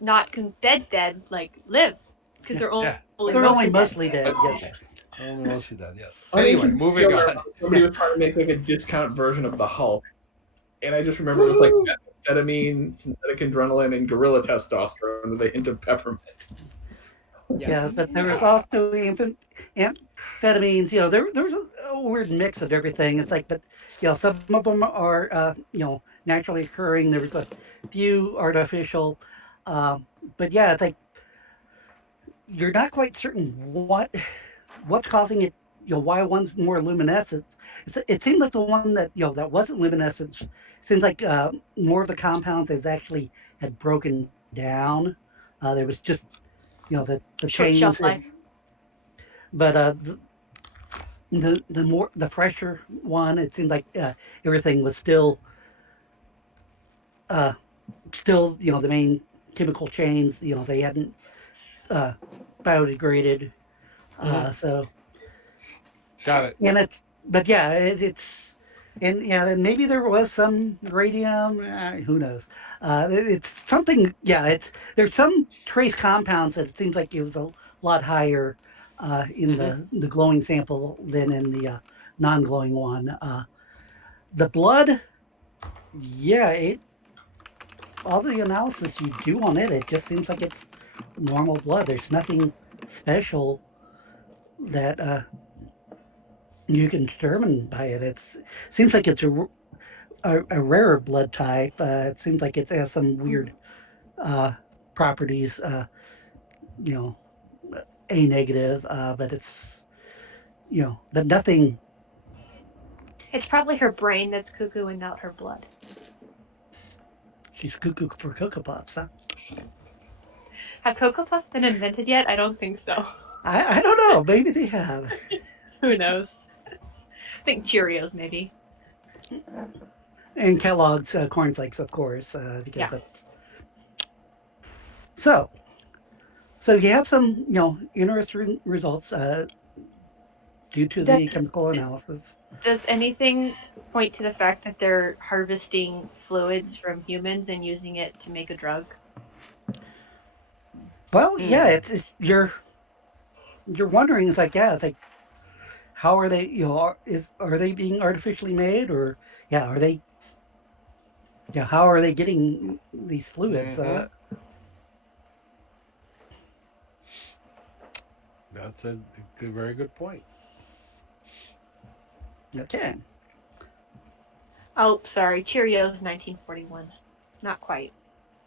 not dead like live because they're Yeah. They're only mostly dead. dead. Okay. Yes. Only mostly that, yes. On Anyway, Agents of moving S.H.I.E.L.D., on. somebody was trying to make like a discount version of the Hulk, and I just remember it was like methamphetamine, synthetic adrenaline, and gorilla testosterone with a hint of peppermint. Yeah, but there was also amphetamines. There was a weird mix of everything. It's like, but some of them are naturally occurring. There was a few artificial, but yeah, it's like you're not quite certain what's causing it. Why one's more luminescent. It seemed like the one that that wasn't luminescent seems like more of the compounds has actually had broken down. There was just the Short chains shelf had, life. but the fresher one, it seemed like everything was still the main chemical chains, they hadn't biodegraded. So Got it. and but yeah, it's and yeah, and maybe there was some radium. Who knows? It's something. Yeah, there's some trace compounds that it seems like it was a lot higher in the glowing sample than in the non-glowing one. The blood, yeah, all the analysis you do on it just seems like it's normal blood. There's nothing special that you can determine by it. Seems like it's a rarer blood type. It seems like it has some weird properties. You know, A negative, but it's but nothing. It's probably her brain that's cuckoo and not her blood. She's cuckoo for Cocoa Puffs, huh? Have Cocoa Puffs been invented yet? I don't think so. I don't know. Maybe they have. Who knows? I think Cheerios, maybe. And Kellogg's cornflakes, of course, because Yeah. that's so. So you have some, interesting results due to the chemical analysis. Does anything point to the fact that they're harvesting fluids from humans and using it to make a drug? Well, yeah, it's you're wondering. It's like how are they? Are they being artificially made, or are they? Yeah, how are they getting these fluids? That's a very good point. Okay. Oh, sorry. Cheerios, 1941. Not quite.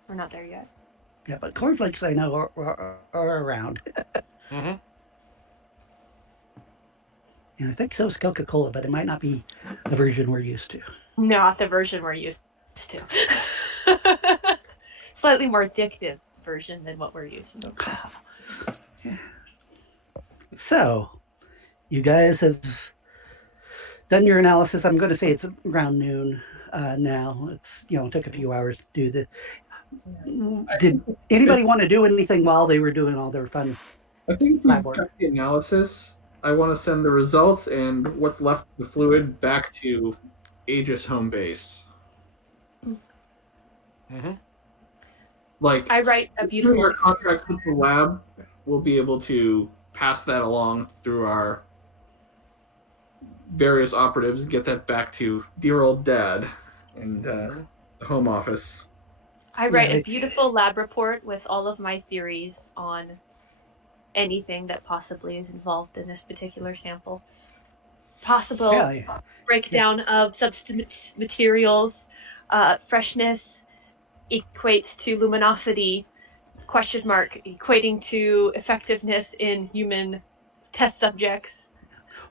We're not there yet. Yeah, but cornflakes I know are around. Mm-hmm. And I think so is Coca-Cola, but it might not be the version we're used to. Not the version we're used to. Slightly more addictive version than what we're used to. Yeah. So, you guys have done your analysis. I'm going to say it's around noon now. It's took a few hours to do the. Did anybody want to do anything while they were doing all their fun I think we lab work? got the analysis. I want to send the results and what's left of the fluid back to Aegis home base. Mm-hmm. Like, I write a through beautiful. our contract with the lab, we'll be able to pass that along through our various operatives and get that back to dear old dad and the home office. I write Yeah, a beautiful lab report with all of my theories on anything that possibly is involved in this particular sample. Possible Yeah, breakdown of substance materials, freshness equates to luminosity, question mark equating to effectiveness in human test subjects.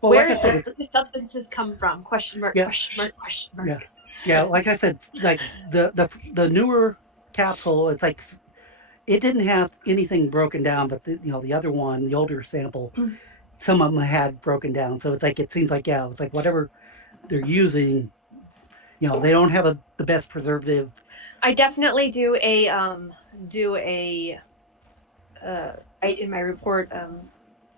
well, Where like I said, it's the substances come from? Question mark, yeah, question mark, question mark. yeah, yeah. Like I said, like the newer capsule, it's like it didn't have anything broken down, but the other one, the older sample, some of them had broken down. So it's like it seems like it's like whatever they're using, they don't have the best preservative. I definitely do a write in my report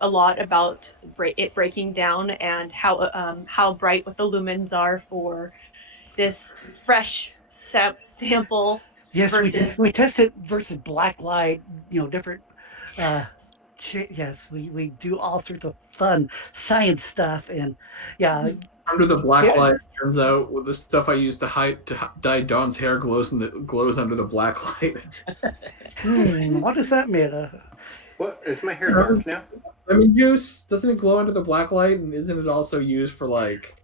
a lot about it breaking down and how bright what the lumens are for this fresh sample Yes, versus. we tested versus black light, different. Uh, yes, we do all sorts of fun science stuff, and yeah, Under the black yeah. light, turns out the stuff I use to dye Dawn's hair glows under the black light. What is that made of? What is my hair dark now? Lemon juice, doesn't it glow under the black light, and isn't it also used for like?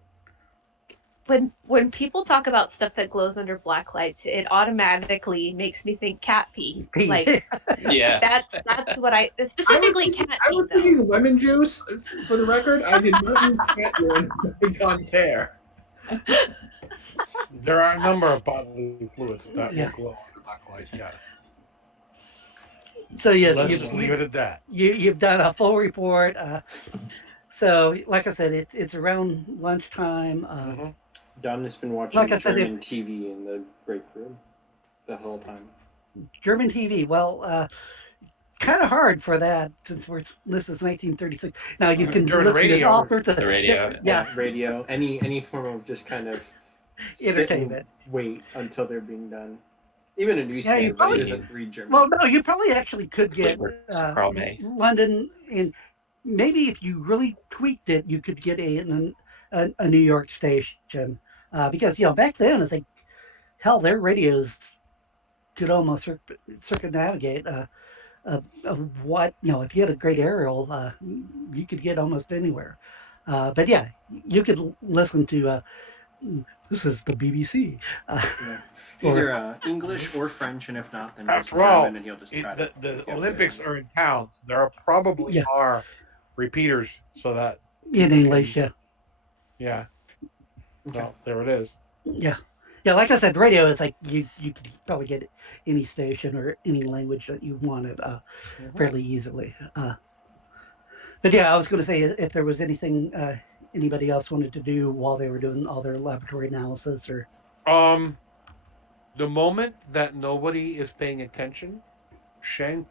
When people talk about stuff that glows under black lights, it automatically makes me think cat pee. Like Yeah. that's what I specifically cat I pee was though. thinking lemon juice. For the record, I did not use cat urine to Dawn's hair. There are a number of bodily fluids that Yeah. will glow under black light. Yes. So yes, Let's just leave it at that. You've done a full report. So like I said, it's around lunchtime. Don has been watching Like I said, German TV in the break room the whole time. German TV. Well, kind of hard for that since this is 1936. Now you can During the listen to radio. all sorts of The radio, different- Yeah, radio, any form of just kind of sit and entertainment. wait until they're being done. Even a you newspaper probably- doesn't read German. Well, no, you probably actually could get Carl May. London, and maybe if you really tweaked it, you could get a New York station because back then it's like hell, their radios could almost circumnavigate. What if you had a great aerial, you could get almost anywhere. But yeah, you could listen to. This is the BBC. Either English or French, and if not, then just After all, German, and he'll just try to. the Olympics are in towns. There probably are repeaters so that In English, yeah. yeah. Okay. Well, there it is. Yeah. Yeah, like I said, radio is like you could probably get any station or any language that you wanted fairly easily. But yeah, I was going to say if there was anything anybody else wanted to do while they were doing all their laboratory analysis or. The moment that nobody is paying attention, Sheng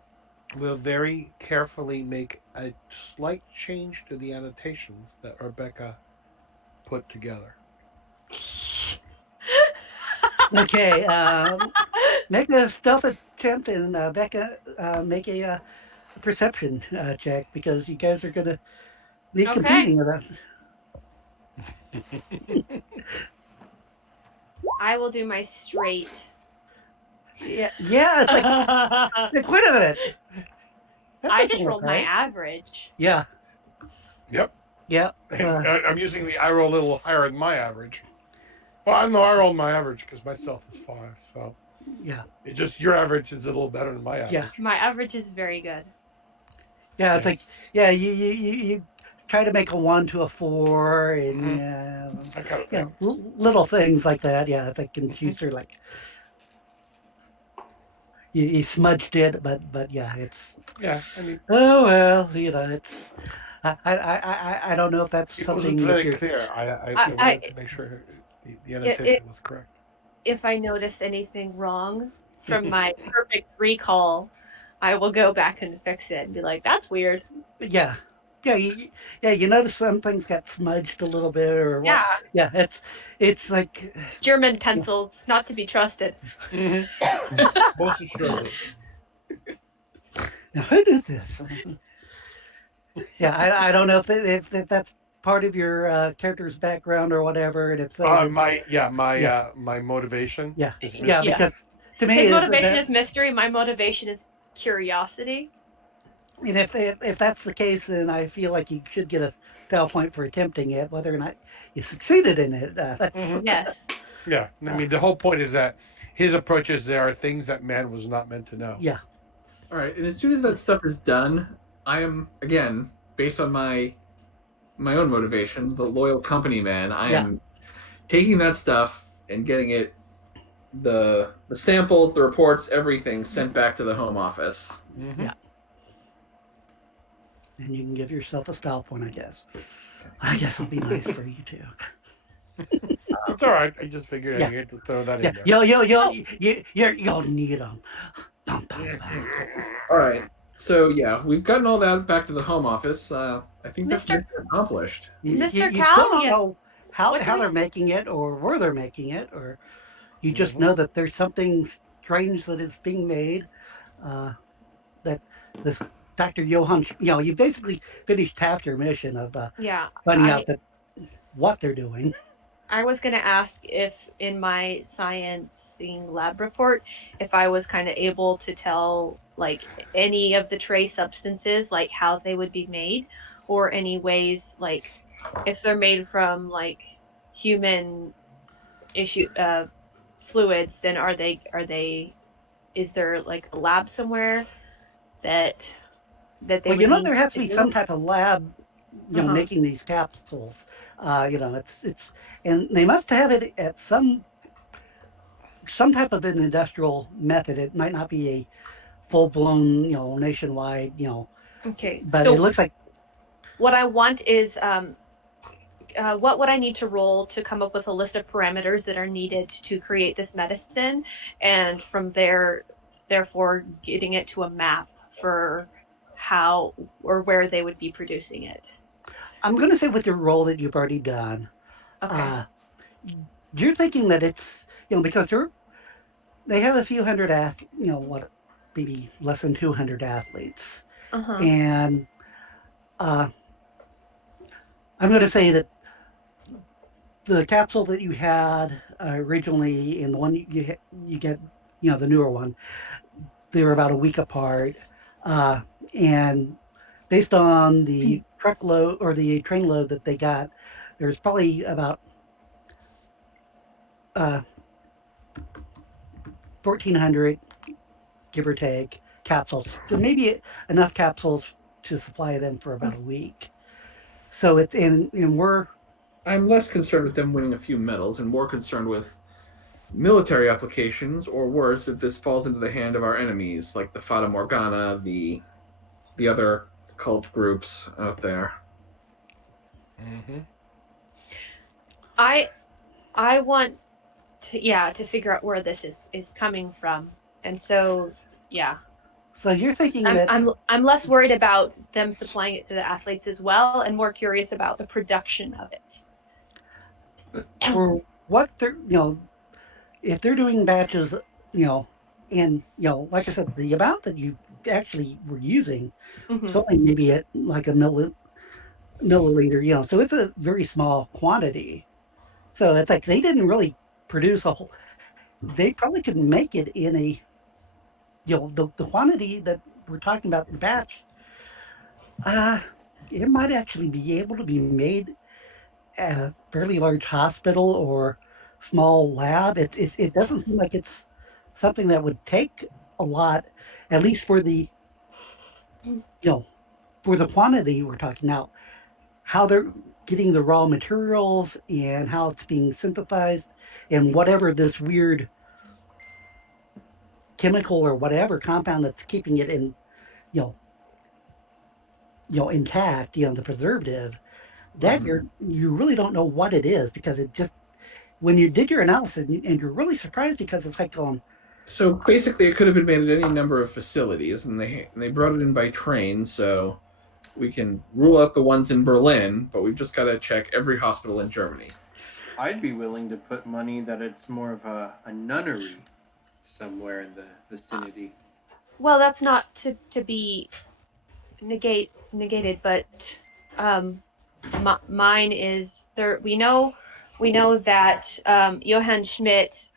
will very carefully make a slight change to the annotations that Rebecca put together. Okay, make a stealth attempt and Becca make a perception check because you guys are going to be competing about. I will do my straight. Yeah, it's like wait a minute. That I doesn't just look rolled right. my average. Yeah. Yep. Yeah. I'm using I roll a little higher than my average. Well, I know I rolled my average because my stealth is 5, so Yeah. it just your average is a little better than my average. Yeah. My average is very good. Yeah, it's like you try to make a 1 to a 4 and I kind of think. little things like that. Yeah, it's like confused or like you smudged it, but yeah, it's Yeah, I mean, oh well, it's I don't know if that's It something wasn't that very you're. clear. I I, wanted to make sure the annotation was correct. if I notice anything wrong from my perfect recall, I will go back and fix it and be like, "That's weird." Yeah, yeah, you notice some things got smudged a little bit or what? Yeah, Yeah, it's like, German pencils, not to be trusted. Most assuredly. now who did this? Yeah, I don't know if that's part of your character's background or whatever, and if so, then yeah, My motivation yeah, is yeah, mystery. because Yes, to me, his it's motivation that. is mystery. My motivation is curiosity. And if that's the case, then I feel like you should get a style point for attempting it, whether or not you succeeded in it. That's Mhm. Yes. Yeah, I mean the whole point is that his approach is there are things that man was not meant to know. yeah, All right, and as soon as that stuff is done, I am again based on my own motivation, the loyal company man. I yeah. am taking that stuff and getting it the samples, the reports, everything sent back to the home office. Mm-hmm. Yeah. And you can give yourself a style point, I guess. I guess it'll be nice for you too. It's all right. I just figured I Yeah, needed to throw that yeah. in there. You'll need them. Bum, bum, bum. All right, so yeah, we've gotten all that back to the home office. I think that's Mr. mission accomplished. You still Cal, don't yeah. know What do how we? they're making it or where they're making it, or you just Mm-hmm. know that there's something strange that is being made. Uh, that this Dr. Johann, you basically finished half your mission of Yeah, finding I out that what they're doing. I was going to ask if in my sciencing lab report, if I was kind of able to tell like any of the trace substances, like how they would be made, or any ways like if they're made from like human issue fluids, then are they is there like a lab somewhere that they Well, would need there has to to be some do? type of lab, Uh-huh. making these capsules. It's and they must have it at some type of an industrial method. It might not be a full blown, nationwide, Okay. but it So looks like. what I want is what would I need to roll to come up with a list of parameters that are needed to create this medicine, and from there, therefore, getting it to a map for how or where they would be producing it. I'm going to say with your role that you've already done, Okay. uh, you're thinking that it's, because they have a few hundred what, maybe less than 200 athletes, Uh huh. and uh, I'm going to say that the capsule that you had originally and the one you get, the newer one, they were about a week apart, uh, and based on the truckload or the train load that they got, there's probably about uh, 1,400, give or take, capsules. So maybe enough capsules to supply them for about a week. So it's and we're I'm less concerned with them winning a few medals and more concerned with military applications, or worse, if this falls into the hand of our enemies, like the Fata Morgana, the other cult groups out there. Mm-hmm. I I want to figure out where this is coming from, and so yeah. so you're thinking I'm that I'm I'm less worried about them supplying it to the athletes as well, and more curious about the production of it. for what they're if they're doing batches, you know, and like I said, the amount that you actually were using Hmm. something maybe at like a milliliter, so it's a very small quantity. So it's like they didn't really produce a whole. They probably could make it in a the quantity that we're talking about in the batch. Uh, it might actually be able to be made at a fairly large hospital or small lab. It doesn't seem like it's something that would take a lot, at least for the for the quantity we're talking now. How they're getting the raw materials and how it's being synthesized and whatever this weird chemical or whatever compound that's keeping it in, you know, intact, the preservative, that you really don't know what it is, because it just, when you did your analysis, and you're really surprised, because it's like going. So basically, it could have been made at any number of facilities, and they brought it in by train. So we can rule out the ones in Berlin, but we've just got to check every hospital in Germany. I'd be willing to put money that it's more of a nunnery somewhere in the vicinity. Well, that's not to be negated, but mine is there. We know that Johann Schmidt.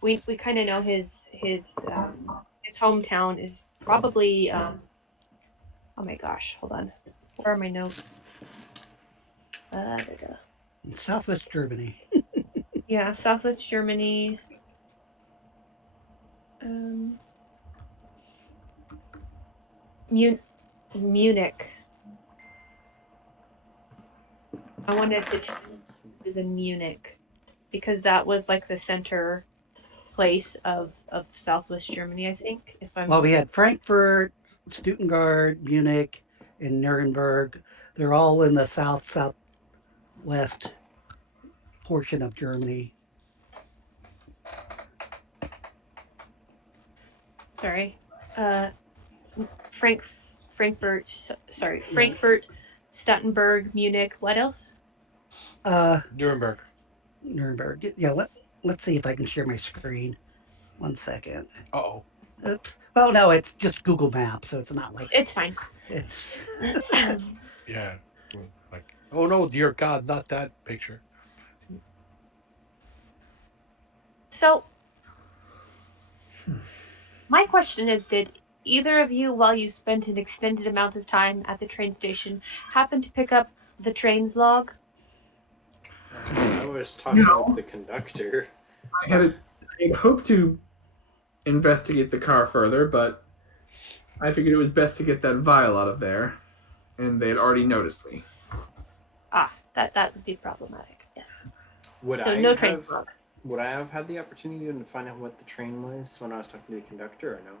We kind of know his hometown is probably. Oh my gosh! Hold on. Where are my notes? Southwest Germany. Yeah, Southwest Germany. Munich. I wanted to is in Munich because that was like the center place of Southwest Germany, I think. Well, we had Frankfurt, Stuttgart, Munich, and Nuremberg. They're all in the southwest portion of Germany. Sorry, Frankfurt. Sorry, Frankfurt, Stuttgart, Munich. What else? Nuremberg. Nuremberg. Yeah. Let's see if I can share my screen. 1 second. Uh-oh. Oops. Oh no, it's just Google Maps, so it's not like it's fine. It's Yeah. Like, oh no, dear God, not that picture. So, my question is, did either of you, while you spent an extended amount of time at the train station, happen to pick up the train's log? I was talking about the conductor. I had hoped to investigate the car further, but I figured it was best to get that vial out of there, and they had already noticed me. That would be problematic. Yes. Would so I no have, train log. Would I have had the opportunity to find out what the train was when I was talking to the conductor, or no?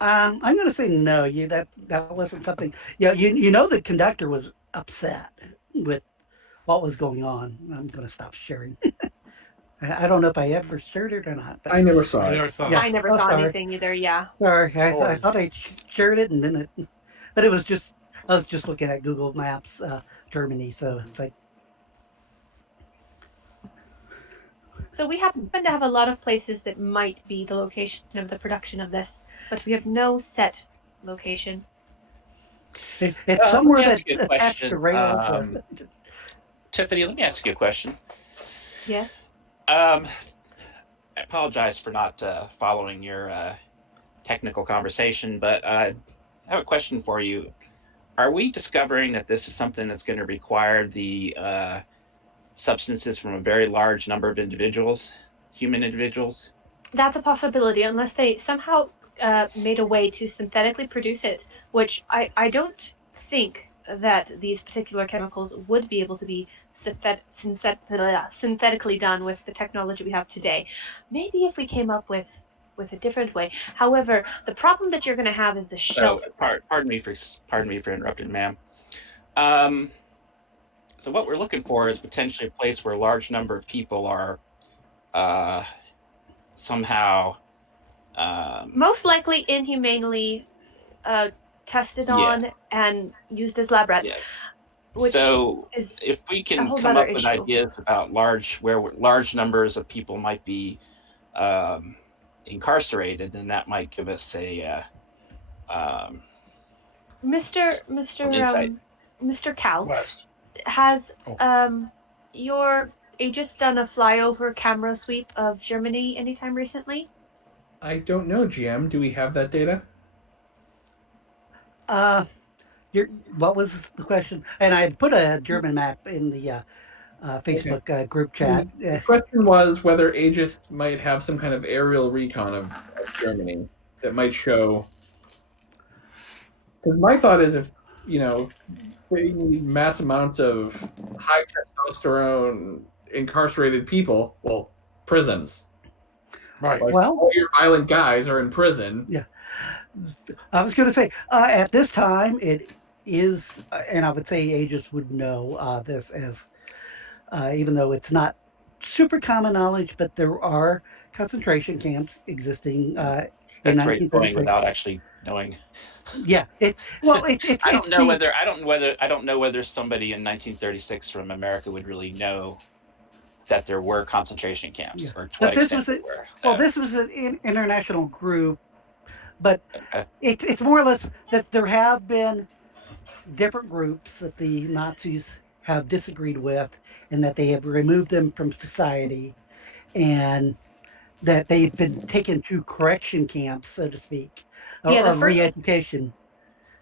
I'm going to say no. That wasn't something. Yeah, the conductor was upset with what was going on. I'm going to stop sharing. I don't know if I ever shared it or not. I never saw it. I never saw anything either. Yeah. Sorry, I thought I shared it, and then but it was just, I was just looking at Google Maps, Germany. So it's like. So we happen to have a lot of places that might be the location of the production of this, but we have no set location. It's somewhere let me ask that's you a attached to question. rails. Tiffany, let me ask you a question. Yes. I apologize for not following your technical conversation, but I have a question for you. Are we discovering that this is something that's going to require the substances from a very large number of individuals, human individuals? That's a possibility, unless they somehow made a way to synthetically produce it, which I don't think that these particular chemicals would be able to be synthetically done with the technology we have today. Maybe if we came up with a different way. However, the problem that you're going to have is the shelf. Pardon me for interrupting, ma'am. So what we're looking for is potentially a place where a large number of people are somehow most likely inhumanely tested on and used as lab rats. Yeah. Which so is if we can whole come other up with issue. ideas about large numbers of people might be incarcerated, then that might give us a Mr. Cal, West. has your Aegis done a flyover camera sweep of Germany anytime recently? I don't know, GM. Do we have that data? What was the question? And I put a German map in the Facebook group chat. The question was whether Aegis might have some kind of aerial recon of Germany that might show. Because my thought is, if creating mass amounts of high testosterone incarcerated people, prisons. Right. Like, Well, all your violent guys are in prison. Yeah. I was going to say, at this time, it is, and I would say Aegis would know this as, even though it's not super common knowledge, but there are concentration camps existing in That's where it's going without 1936. actually knowing. Yeah, it's I it's don't know the whether I don't know whether somebody in 1936 from America would really know that there were concentration camps yeah. or to what But this extent was a there were. well, So, this was an international group, but okay. it's more or less that there have been different groups that the Nazis have disagreed with, and that they have removed them from society, and that they've been taken to correction camps, so to speak, Yeah, or the first re-education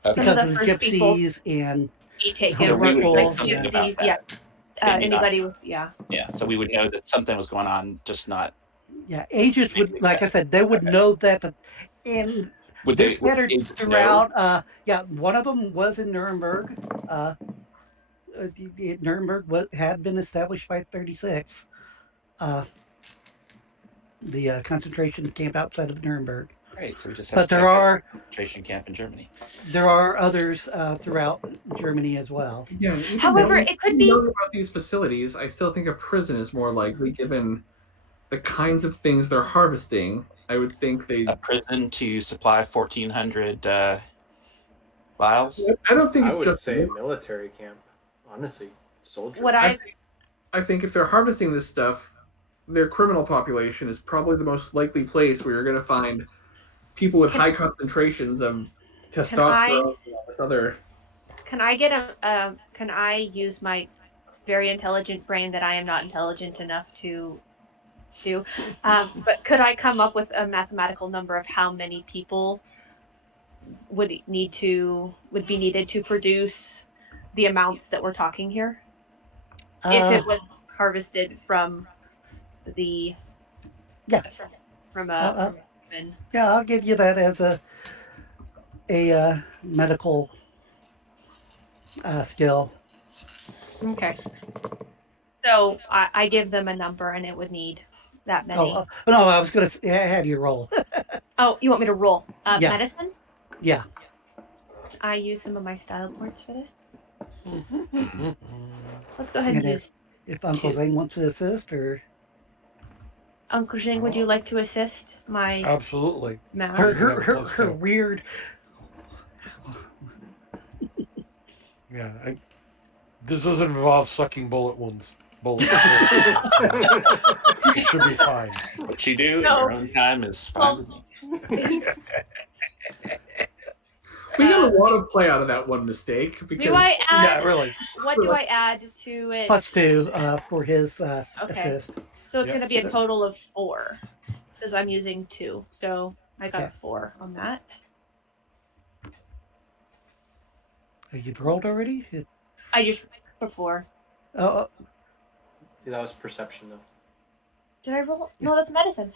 some of because Okay. the of the first people gypsies and be So taken we were would know like homosexuals. something And, about gypsies. Yeah, that. They may not. anybody with yeah. Yeah. So we would know that something was going on, just not yeah, agents maybe would, the like I extent. said, they would Okay. know that, and Would they're they? Would scattered agents know? throughout. Yeah, one of them was in Nuremberg. Nuremberg had been established by 36. Uh, the concentration camp outside of Nuremberg. Great. So we just have to But check out the concentration camp in Germany. there are others throughout Germany as well. Again, However, it could be knowing about these facilities, I still think a prison is more likely given the kinds of things they're harvesting. I would think they. A prison to supply 1,400 vials. I don't think I it's would just. say a military camp. Honestly, soldiers. what I think if they're harvesting this stuff, their criminal population is probably the most likely place where you're going to find people with Can- high concentrations of Can testosterone and all this other. can I get can I use my very intelligent brain that I am not intelligent enough to do? But could I come up with a mathematical number of how many people would be needed to produce the amounts that we're talking here? If it was harvested from the Yeah. from Uh, a human. Yeah, I'll give you that as a medical skill. Okay. So I give them a number, and it would need that many. Oh no, I was going to have you roll. Oh, you want me to roll Yeah. medicine? Yeah. I use some of my style points for this. Let's go ahead and And use if Uncle two. Zane wants to assist, or Uncle Jing, would you like to assist my Absolutely. math? her weird. Yeah. This doesn't involve sucking bullet wounds. It should be fine. What you do No. in your own time is fine with me. We got a lot of play out of that one mistake because Do I add? Yeah, really. What do I add to it? +2 for his assist. So it's Yep. going to be a total of 4 because I'm using 2. So I got a Okay. 4 on that. You've rolled already? I just put 4. Oh, That was perception, though. Did I roll? No, that's medicine.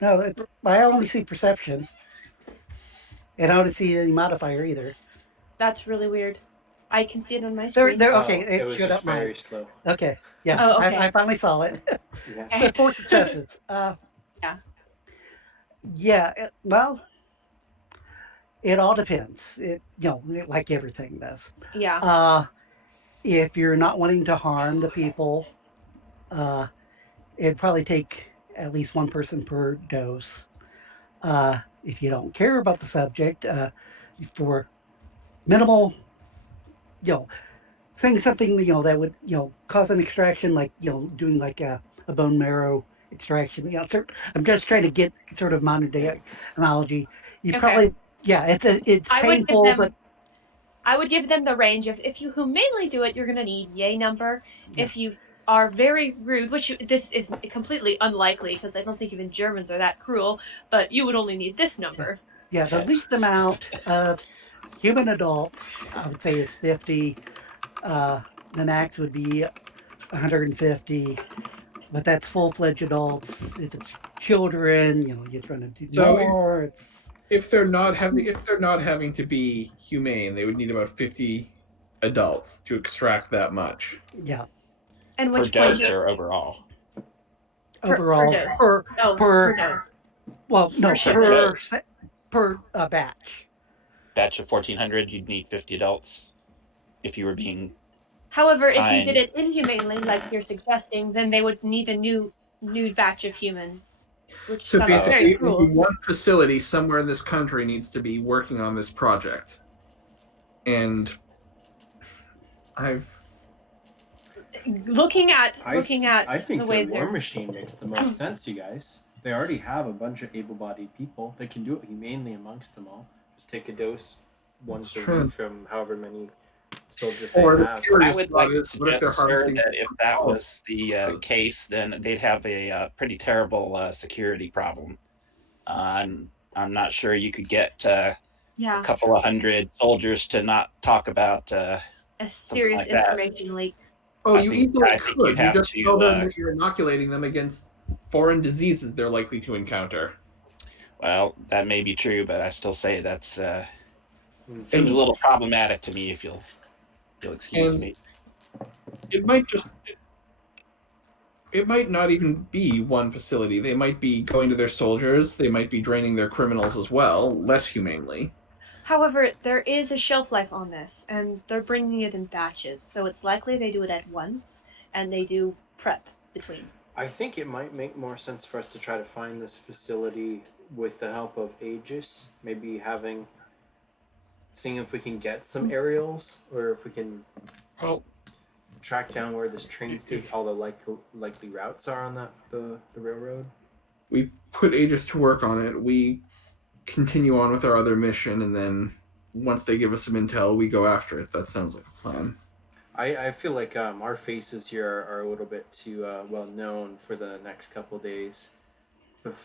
no, I only see perception. And I don't see any modifier either. That's really weird. I can see it on my screen. They're okay. It was showed just up mine. very slow. Okay, yeah, Oh, okay. I finally saw it. Yeah. So 4 successes. Yeah. Yeah. Well, it all depends. Like everything does. Yeah. If you're not wanting to harm the people, it'd probably take at least one person per dose. If you don't care about the subject, for minimal, saying something that would cause an extraction, like doing like a bone marrow extraction. I'm just trying to get sort of modern day analogy. You Okay. probably it's I would give painful, them- but I would give them the range of if you humanely do it, you're going to need yay number. Yeah. If you are very rude, which this is completely unlikely because I don't think even Germans are that cruel, but you would only need this number. yeah, the least amount of human adults I would say is 50. The max would be 150, but that's full-fledged adults. If it's children, you're going to do So more. It's if they're not having to be humane, they would need about 50 adults to extract that much. yeah. And Per which point dose or overall? Per Overall, dose. per oh per- dose. well, no, per ship. per per batch. Batch of 1,400, you'd need 50 adults. If you were being However, if you kind. did it inhumanely, like you're suggesting, then they would need a new batch of humans, which So sounds basically, very cruel. one facility somewhere in this country needs to be working on this project. And I've Looking at I think the way the War they're Machine makes the most sense, you guys. They already have a bunch of able-bodied people. They can do it humanely amongst them all. Just take a dose once a week from however many soldiers they Or the have. theory I is would what like if to they're suggest, sir, harvesting? that if that was the case, then they'd have a pretty terrible security problem. I'm not sure you could get a yeah, couple of hundred soldiers to not talk about. a serious like that. information leak. Oh, I you think easily you'd could. You have just to, tell them that you're inoculating them against foreign diseases they're likely to encounter. Well, that may be true, but I still say that's seems a And- little problematic to me. If you'll excuse And- me. It might not even be one facility. They might be going to their soldiers. They might be draining their criminals as well, less humanely. However, there is a shelf life on this, and they're bringing it in batches, so it's likely they do it at once, and they do prep between. I think it might make more sense for us to try to find this facility with the help of Aegis. Maybe seeing if we can get some aerials, or if we can Well, track down where this train station, all the likely routes are on the railroad. We put Aegis to work on it. We continue on with our other mission, and then once they give us some intel, we go after it. That sounds like a plan. I feel like our faces here are a little bit too well known for the next couple days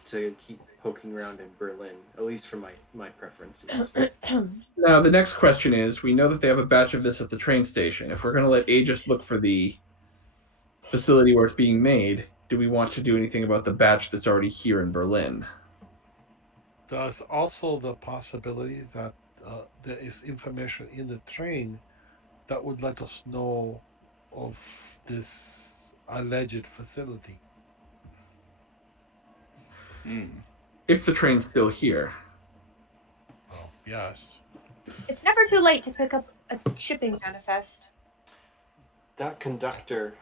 to keep poking around in Berlin, at least for my preferences. Now, the next question is, we know that they have a batch of this at the train station. If we're going to let Aegis look for the facility where it's being made, do we want to do anything about the batch that's already here in Berlin? there's also the possibility that there is information in the train that would let us know of this alleged facility. If the train's still here. Oh, yes. It's never too late to pick up a shipping manifest. That conductor,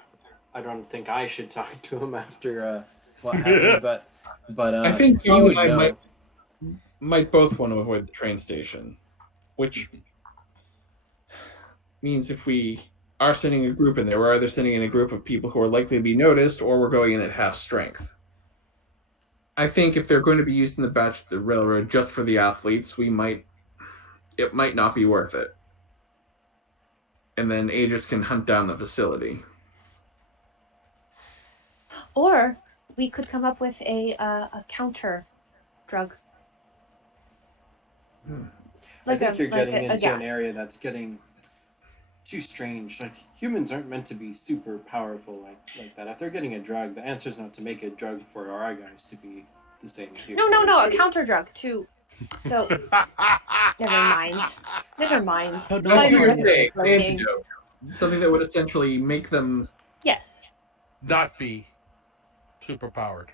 I don't think I should talk to him after What happened? But I think he John would and I know. might both want to avoid the train station, which means if we are sending a group in there, we're either sending in a group of people who are likely to be noticed, or we're going in at half strength. I think if they're going to be using the batch at the railroad just for the athletes, it might not be worth it. And then Aegis can hunt down the facility. Or we could come up with a counter drug. I think you're getting a into an gas. area that's getting too strange. Like, humans aren't meant to be super powerful like that. If they're getting a drug, the answer's not to make a drug for our guys to be the same too. No, a counter drug too. So never mind. Oh, no, That's what you're yeah. saying. Like, Antidote. Something that would essentially make them. yes, Not be super powered.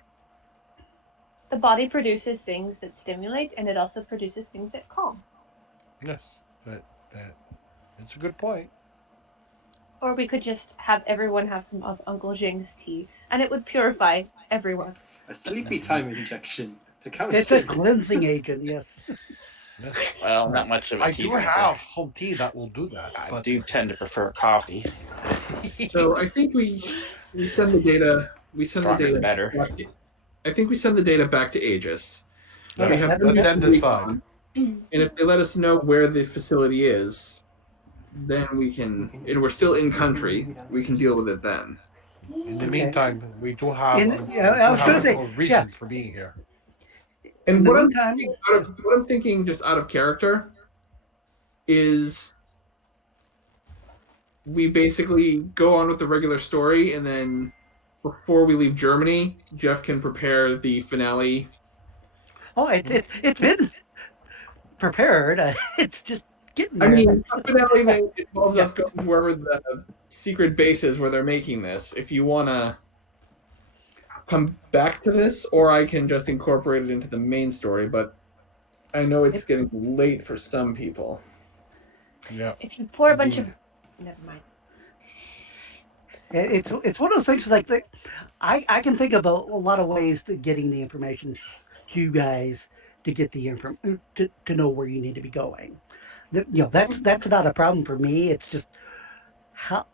the body produces things that stimulate, and it also produces things that calm. Yes, that it's a good point. Or we could just have everyone have some of Uncle Jing's tea, and it would purify everyone. A sleepy time injection to counter. It's a cleansing agent, yes. Yes. Well, not much of a I tea do drinker. have some tea that will do that. I but do tend to prefer coffee. So I think we send the data. We send Stronger the the data. better. Back to, I think we send the data back to Aegis. Okay, We have let them them do the decide. recon, and if they let us know where the facility is, then we can. And we're still in country. We can deal with it then. In the Okay. meantime, we do have I was gonna say, a reason for being here. And In the what I'm, meantime- thinking what I'm thinking, just out of character, is we basically go on with the regular story, and then before we leave Germany, Jeff can prepare the finale. Oh, it's been prepared. It's just getting I there. mean, the finale that involves Yeah. us going to wherever the secret base is where they're making this. If you want to come back to this, or I can just incorporate it into the main story, but I know it's getting late for some people. Yeah. If you pour a bunch Indeed. of, never mind. It's one of those things like I can think of a lot of ways to getting the information to you guys to get the to know where you need to be going. That's not a problem for me. It's just how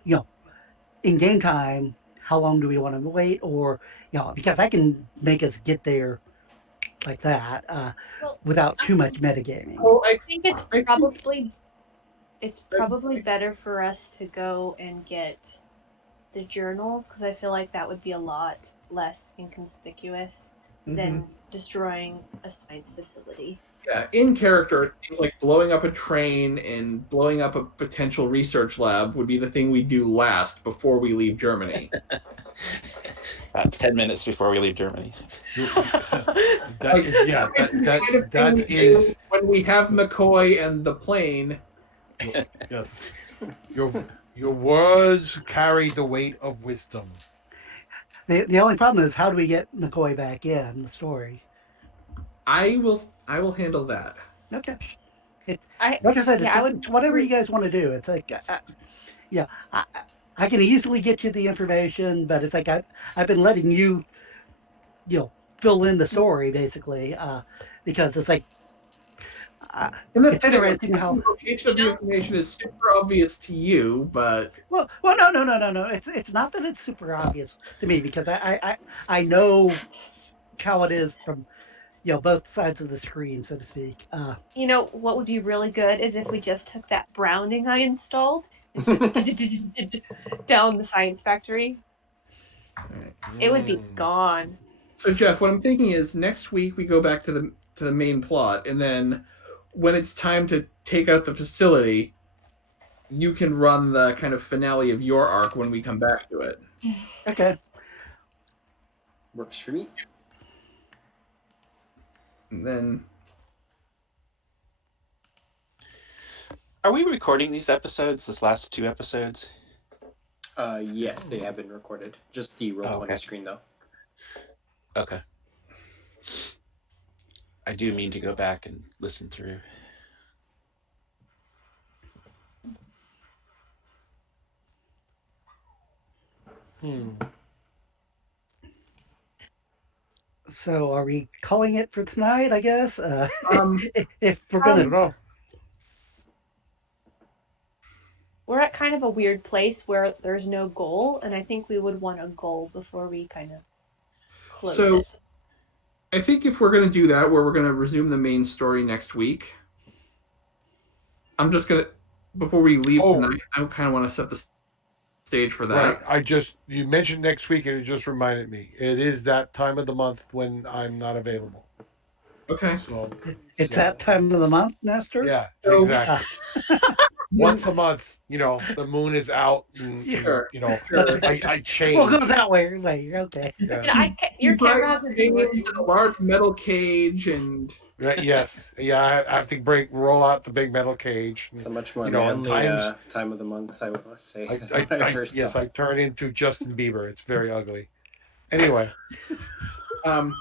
in game time, how long do we want to wait, or because I can make us get there like that Well, without too much metagaming. Oh, I think it's I think- probably better for us to go and get the journals, because I feel like that would be a lot less inconspicuous than destroying a science facility. Yeah, in character, it seems like blowing up a train and blowing up a potential research lab would be the thing we do last before we leave Germany. About 10 minutes before we leave Germany. That is, yeah, that is, when we have McCoy and the plane. yes. Your words carry the weight of wisdom. The only problem is, how do we get McCoy back in the story? I will handle that. Okay. I Like I said, yeah, I would it's whatever you guys want to do. It's like, I can easily get you the information, but it's like I've been letting you, fill in the story basically, because it's like, And it's interesting the how. location of the information is super obvious to you, but Well, no. It's not that it's super obvious to me, because I know how it is from both sides of the screen, so to speak. You know what would be really good is if we just took that Browning I installed and just down the science factory. It would be gone. so Jeff, what I'm thinking is next week we go back to the main plot, and then when it's time to take out the facility, you can run the kind of finale of your arc when we come back to it. Okay. Works for me. And then Are we recording these episodes, this last 2 episodes? Yes, they have been recorded. Just the Roll20 okay. screen, though. Okay. I do mean to go back and listen through. So are we calling it for tonight, I guess? If we're I going don't know. We're at kind of a weird place where there's no goal, and I think we would want a goal before we kind of close So- this. I think if we're going to do that, where we're going to resume the main story next week, I'm just going to, before we leave tonight, I kind of want to set the stage for that. Right. You mentioned next week, and it just reminded me. It is that time of the month when I'm not available. Okay. So it's that time of the month, Nestor? yeah, So- exactly. Once a month, the moon is out, and Sure. I change. We'll go that way. You're okay. Yeah. Your camera hasn't been Hang working. into the large metal cage and Right, yes, yeah. I have to roll out the big metal cage. It's a much more You know, manly times- time of the month, I would say. Yes, I turn into Justin Bieber. It's very ugly. Anyway, all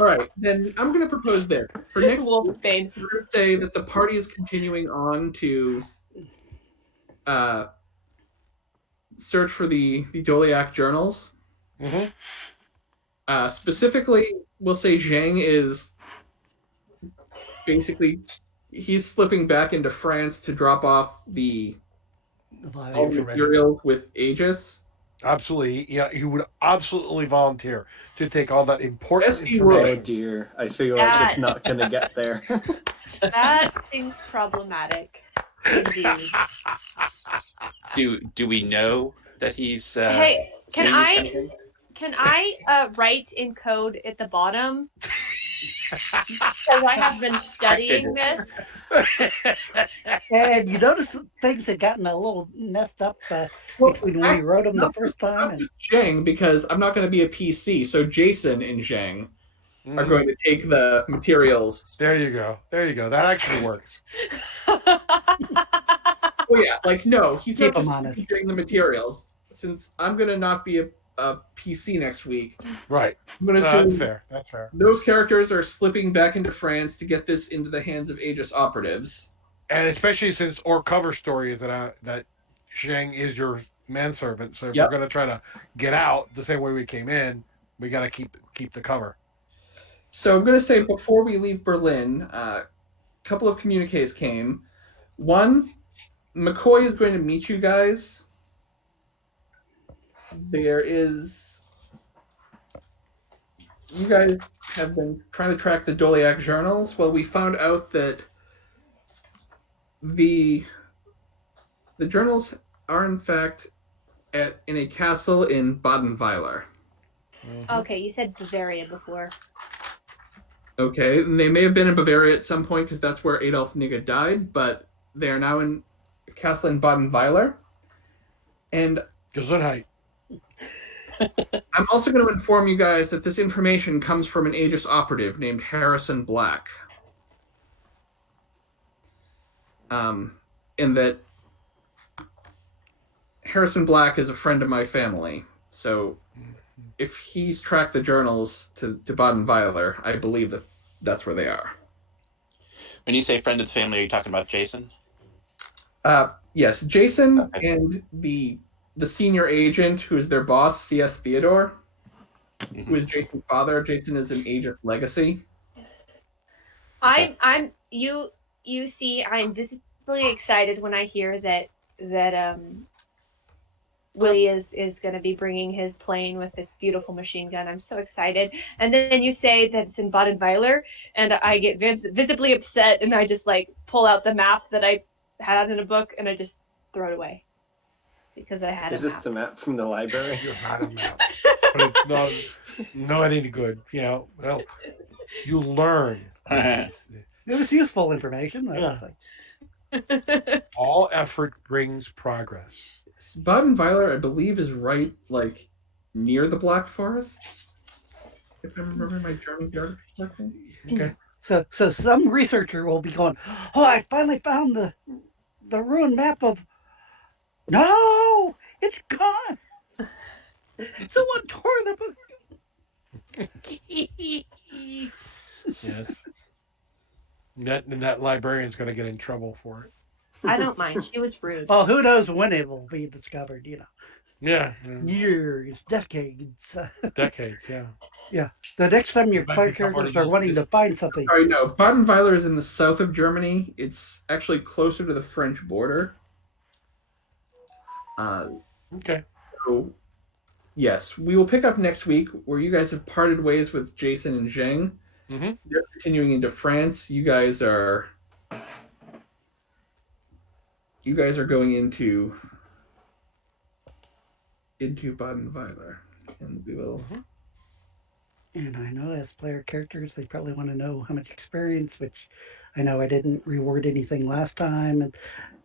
right, then I'm going to propose this. For next week, Wolfbane. we're going to say that the party is continuing on to search for the Doliac journals. Mhm. Specifically, we'll say Zhang is basically, he's slipping back into France to drop off all the materials with Aegis. absolutely. Yeah, he would absolutely volunteer to take all that important Yes, he would. Oh information. dear, I feel like it's not gonna get there. That seems problematic. Indeed. Do we know that he's Hey, can doing I anything? write in code at the bottom? Because I have been studying this. And you notice that things had gotten a little messed up between when we wrote them the first time. Not just Zhang, because I'm not going to be a PC, so Jason and Zhang are Mhm. going to take the materials. There you go. That actually works. Oh yeah, no, he's Keep not him just honest. doing the materials. Since I'm going to not be a PC next week. Right. I'm going to That's assume fair. That's fair. those characters are slipping back into France to get this into the hands of Aegis operatives. And especially since our cover story is that Zheng is your manservant. So if Yep. we're gonna try to get out the same way we came in, we gotta keep the cover. So I'm going to say before we leave Berlin, a couple of communiques came. One, McCoy is going to meet you guys. You guys have been trying to track the Doliac journals. Well, we found out that the journals are in fact in a castle in Badenweiler. Okay, you said Bavaria before. Okay, and they may have been in Bavaria at some point because that's where Adolf Nigga died, but they are now in a castle in Badenweiler. And Gesundheit. I'm also going to inform you guys that this information comes from an Aegis operative named Harrison Black. And that Harrison Black is a friend of my family. So if he's tracked the journals to Badenweiler, I believe that that's where they are. When you say friend of the family, are you talking about Jason? Yes, Jason Okay. and the senior agent who is their boss, C.S. Theodore, who is Jason's father. Jason is an Aegis legacy. You see, I'm visibly excited when I hear that Willie is going to be bringing his plane with this beautiful machine gun. I'm so excited. And then you say that it's in Baden-Weiler, and I get visibly upset, and I just like pull out the map that I had in a book, and I just throw it away because I had Is a this map. the map from the library? You had a map. But it's not any good. You know, well, you learn. It was useful information. Yeah. All effort brings progress. Badenweiler, I believe, is right like near the Black Forest. If I remember my German geography correctly. Okay. So some researcher will be going, "Oh, I finally found the ruined map of." No, it's gone. Someone tore the book. Yes. That librarian's going to get in trouble for it. I don't mind. She was rude. Well, who knows when it will be discovered? Yeah. Years, decades. Decades. Yeah. Yeah. The next time your Might player become one of characters are those wanting to find something. Sorry, no. Badenweiler is in the south of Germany. It's actually closer to the French border. Okay. So, yes, we will pick up next week where you guys have parted ways with Jason and Zheng. Mm-hmm. They're continuing into France. You guys are going into Badenweiler, and we will. And I know as player characters, they probably want to know how much experience, which I know I didn't reward anything last time.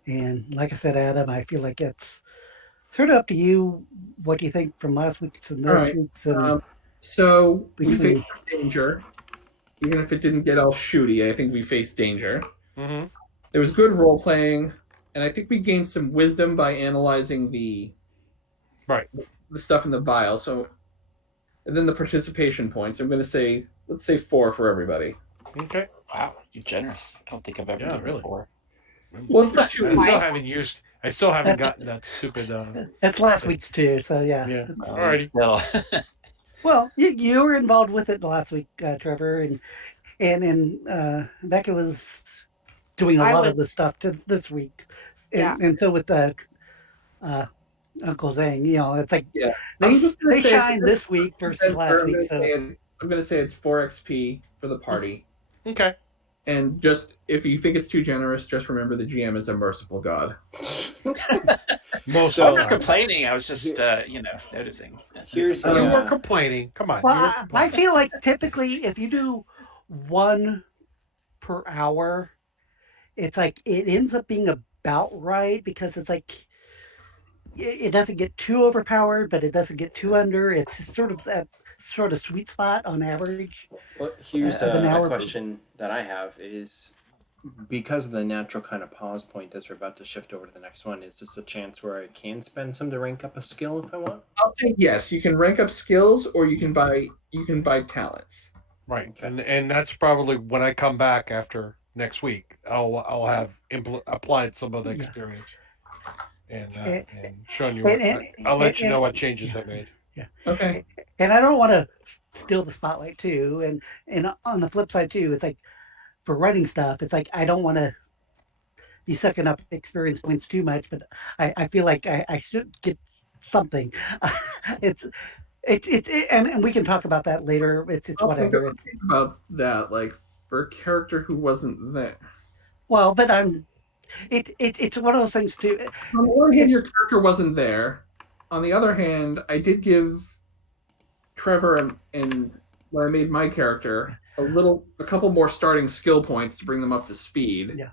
And like I said, Adam, I feel like it's sort of up to you what you think from last week's and this Alright, week's. And So we between- faced danger. Even if it didn't get all shooty, I think we faced danger. Mm-hmm. There was good role playing, and I think we gained some wisdom by analyzing the stuff in the vial. So, and then the participation points. I'm going to say, let's say 4 for everybody. Okay. Wow, you're generous. I don't think I've ever Yeah, done really. before. Well, for I 2 still haven't gotten that stupid. That's last week's too. So yeah. Yeah. It's- Alrighty. Well, Well, you were involved with it last week, Trevor, and Becca was doing a I lot was- of the stuff to this week, Yeah. and so with Uncle Zhang, it's like Yeah. they I'm just gonna they say- shine this week versus last week. So I'm going to say it's 4 XP for the party. Okay. And just, if you think it's too generous, just remember the GM is a merciful god. Most I'm of the not time. complaining. I was just, noticing. Here's You You Yeah. were complaining. Come on. well, you were I complaining. feel like typically if you do 1 per hour, it's like it ends up being about right because it's like it doesn't get too overpowered, but it doesn't get too under. It's sort of that sort of sweet spot on average. Well, here's Of an a hour. question that I have is, because of the natural kind of pause point as we're about to shift over to the next one, is this a chance where I can spend some to rank up a skill if I want? I'll say yes. You can rank up skills, or you can buy talents. Right, Okay. and that's probably when I come back after next week. I'll have applied some of the Yeah. experience, and And, shown you. and, I'll let you know what and- changes yeah. I made. Yeah. Okay. And I don't want to steal the spotlight too. And on the flip side too, it's like for writing stuff, it's like I don't want to be sucking up experience points too much, but I feel like I should get something. it's and we can talk about that later. It's I'll whatever. think about that. Like for a character who wasn't there. Well, but it's one of those things too. On the one hand, your character wasn't there. On the other hand, I did give Trevor and when I made my character a couple more starting skill points to bring them up to speed. Yeah.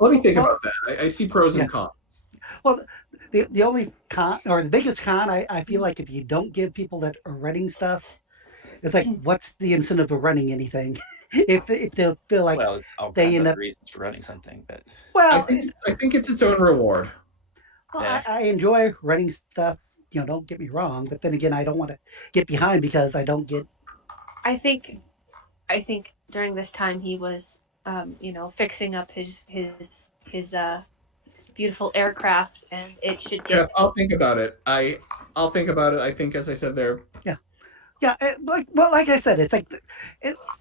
Let me think Well, about that. I see pros yeah. and cons. Well, the only con or the biggest con, I feel like if you don't give people that are running stuff, it's like what's the incentive of running anything? if they'll feel like Well, all they kinds end of up reasons for running something, but well, I think it's its own reward. well, Yeah. I enjoy running stuff. Don't get me wrong, but then again, I don't want to get behind because I don't get. I think during this time he was, fixing up his beautiful aircraft, and it should get. Jeff, I'll think about it. I'll think about it. I think, as I said there. Yeah, like I said, it's like,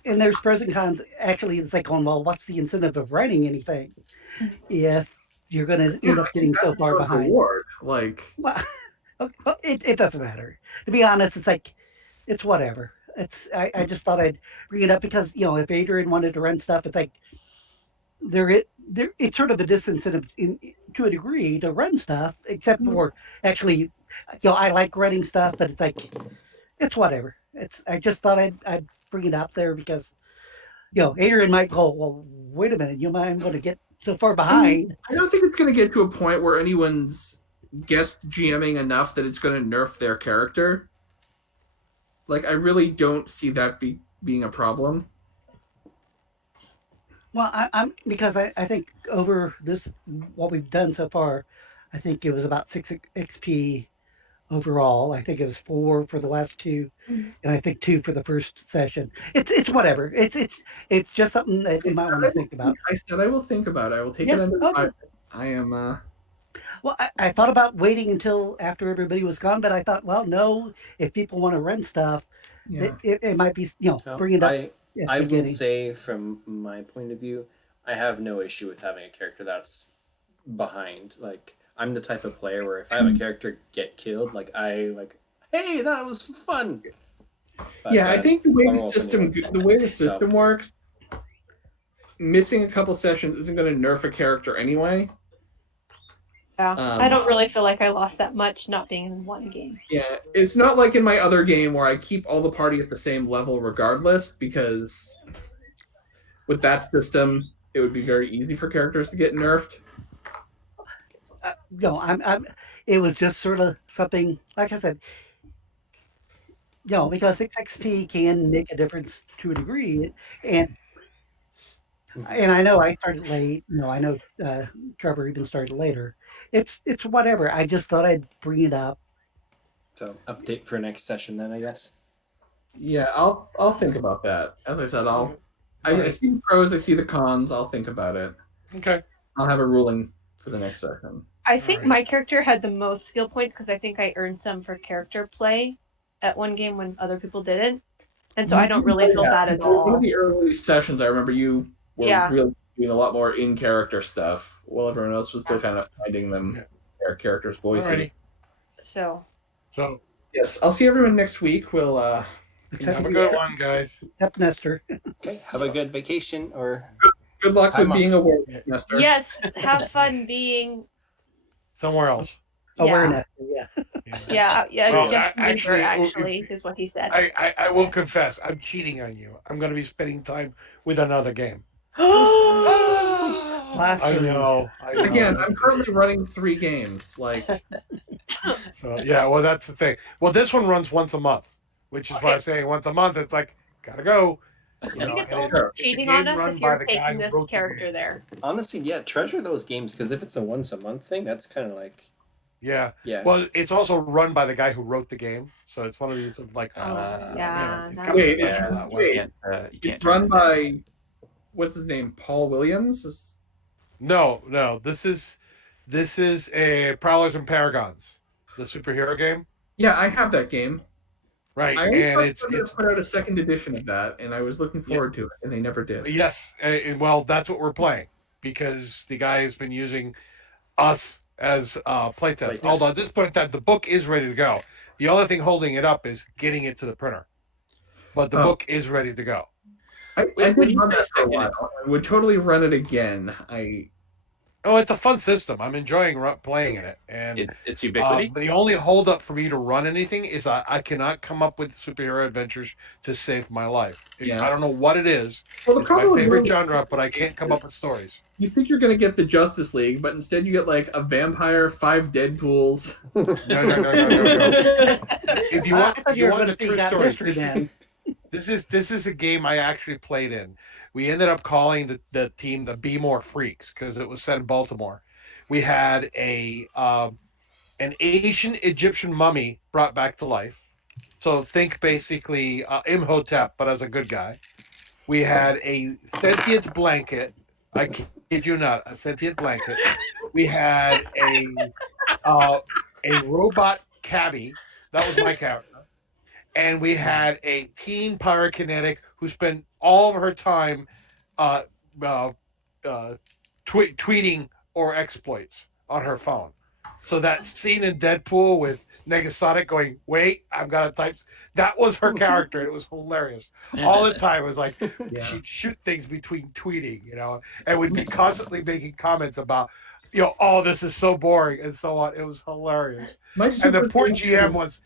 and there's pros and cons. Actually, it's like going, well, what's the incentive of writing anything if you're going to end up getting so far a behind? reward. Like, Well, it doesn't matter. To be honest, it's like, it's whatever. I just thought I'd bring it up because if Adrian wanted to run stuff, it's like it's sort of a disincentive to a degree to run stuff, except for actually, I like running stuff, but it's like it's whatever. I just thought I'd bring it up there because Adrian might go, well, wait a minute, I'm going to get so far behind. I don't think it's going to get to a point where anyone's guest GMing enough that it's going to nerf their character. Like, I really don't see that being a problem. Well, I'm because I think over this what we've done so far, I think it was about 6 XP overall. I think it was 4 for the last 2, and I think 2 for the first session. It's whatever. It's just something that you might want to think about. I said I will think about it. I will take Yeah, it under okay. I am. Well, I thought about waiting until after everybody was gone, but I thought, well, no, if people want to rent stuff, Yeah. it might be, No, bring it up. I will beginning. say from my point of view, I have no issue with having a character that's behind. Like, I'm the type of player where if I have a character get killed, like hey, that was fun. But, Yeah, I think the way I'll the roll for system So, works, missing a couple sessions isn't going to nerf a character anyway. Yeah, I don't really feel like I lost that much not being in one game. Yeah, it's not like in my other game where I keep all the party at the same level regardless, because with that system, it would be very easy for characters to get nerfed. It was just sort of something, like I said, because 6 XP can make a difference to a degree, and I know I started late. I know Trevor even started later. It's whatever. I just thought I'd bring it up. so update for next session then, I guess. Yeah, I'll think about that. As I said, I see the pros, I see the cons. I'll think about it. Okay. I'll have a ruling for the next session. I think Alright. my character had the most skill points because I think I earned some for character play at one game when other people didn't, and so I don't really feel bad at One all. of the early sessions, I remember you were Yeah. really doing a lot more in character stuff, while everyone else was still kind of finding their characters' voices. Alrighty. So So Yes, I'll see everyone next week. We'll Except have a for good one, guys. Nestor. Okay, have a good vacation or good luck Time with being off. away, Nestor. yes, have fun being. Somewhere else. Awareness. Yeah. Yeah, Well, just actually, actually is what he said. I will confess, I'm cheating on you. I'm going to be spending time with another game. I know. Again, I'm currently running 3 games. Like, So yeah, well that's the thing. Well, this one runs once a month, which is why I'm saying once a month. It's like gotta go. I think it's and almost it's a cheating game on us run if by you're the guy taking who this wrote the character game. there. Honestly, yeah, treasure those games because if it's a once a month thing, that's kind of like Yeah. yeah. Well, it's also run by the guy who wrote the game, so it's one of these of like, Yeah, it's that's kind of Wait, special fair. that wait. way. You can't It's turn run it down. by what's his name? Paul Williams. No, this is a Prowlers and Paragons, the superhero game, Yeah, I have that game. right? I always And thought it's they were going to put out a second edition of that, and I was looking Yeah. forward to it, and they never did. yes, well, that's what we're playing because the guy has been using us as playtest. Although at this point, that the book is ready to go. The only thing holding it up is getting it to the printer, but the Oh. book is ready to go. I When did you run say that for a second while. I would totally run it again. Oh, it's a fun system. I'm enjoying playing in it, and It's ubiquity. the only holdup for me to run anything is I cannot come up with superhero adventures to save my life. Yeah. I don't know what it is. Well, the It's my problem with favorite running- genre, but I can't come up with stories. You think you're going to get the Justice League, but instead you get like a vampire, 5 Deadpools. No. If you I want, thought you were want gonna the see true that story, mystery man. this is a game I actually played in. We ended up calling the team the Be More Freaks because it was set in Baltimore. We had an ancient Egyptian mummy brought back to life. So think basically Imhotep, but as a good guy. We had a sentient blanket. I kid you not, a sentient blanket. We had a robot cabbie. That was my character. And we had a teen pyrokinetic who spent all of her time uh, uh, tweeting or exploits on her phone. So that scene in Deadpool with Negasonic going, "Wait, I've got to type." That was her character. It was hilarious. All the time it was like she'd shoot things between tweeting, and would be constantly making comments about, oh, this is so boring and so on. It was hilarious. And the poor GM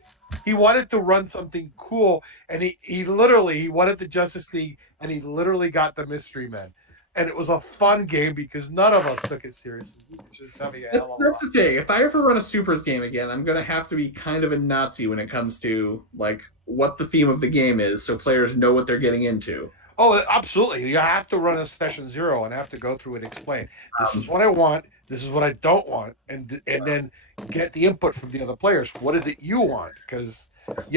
he wanted to run something cool, and he wanted the Justice League, and he literally got the Mystery Men. And it was a fun game because none of us took it seriously. We were just having a hell of a That's the thing. If I ever run a Supers game again, I'm going to have to be kind of a Nazi when it comes to like what the theme of the game is, so players know what they're getting into. Oh, absolutely. You have to run a session 0 and have to go through and explain. This is what I want. This is what I don't want. And then get the input from the other players. What is it you want? Because,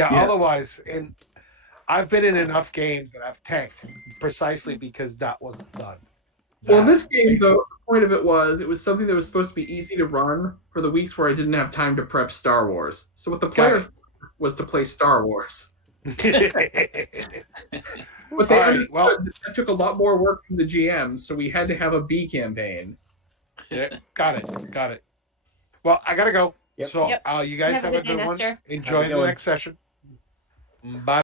otherwise, and I've been in enough games that I've tanked precisely because that wasn't done. Well, this game, though, the point of it was something that was supposed to be easy to run for the weeks where I didn't have time to prep Star Wars. So what the players was to play Star Wars. But they understood that took a lot more work from the GM, so we had to have a B campaign. Yeah, got it. Well, I gotta go. Yep. So you guys have a good one. Master. Enjoy the next session. Bye.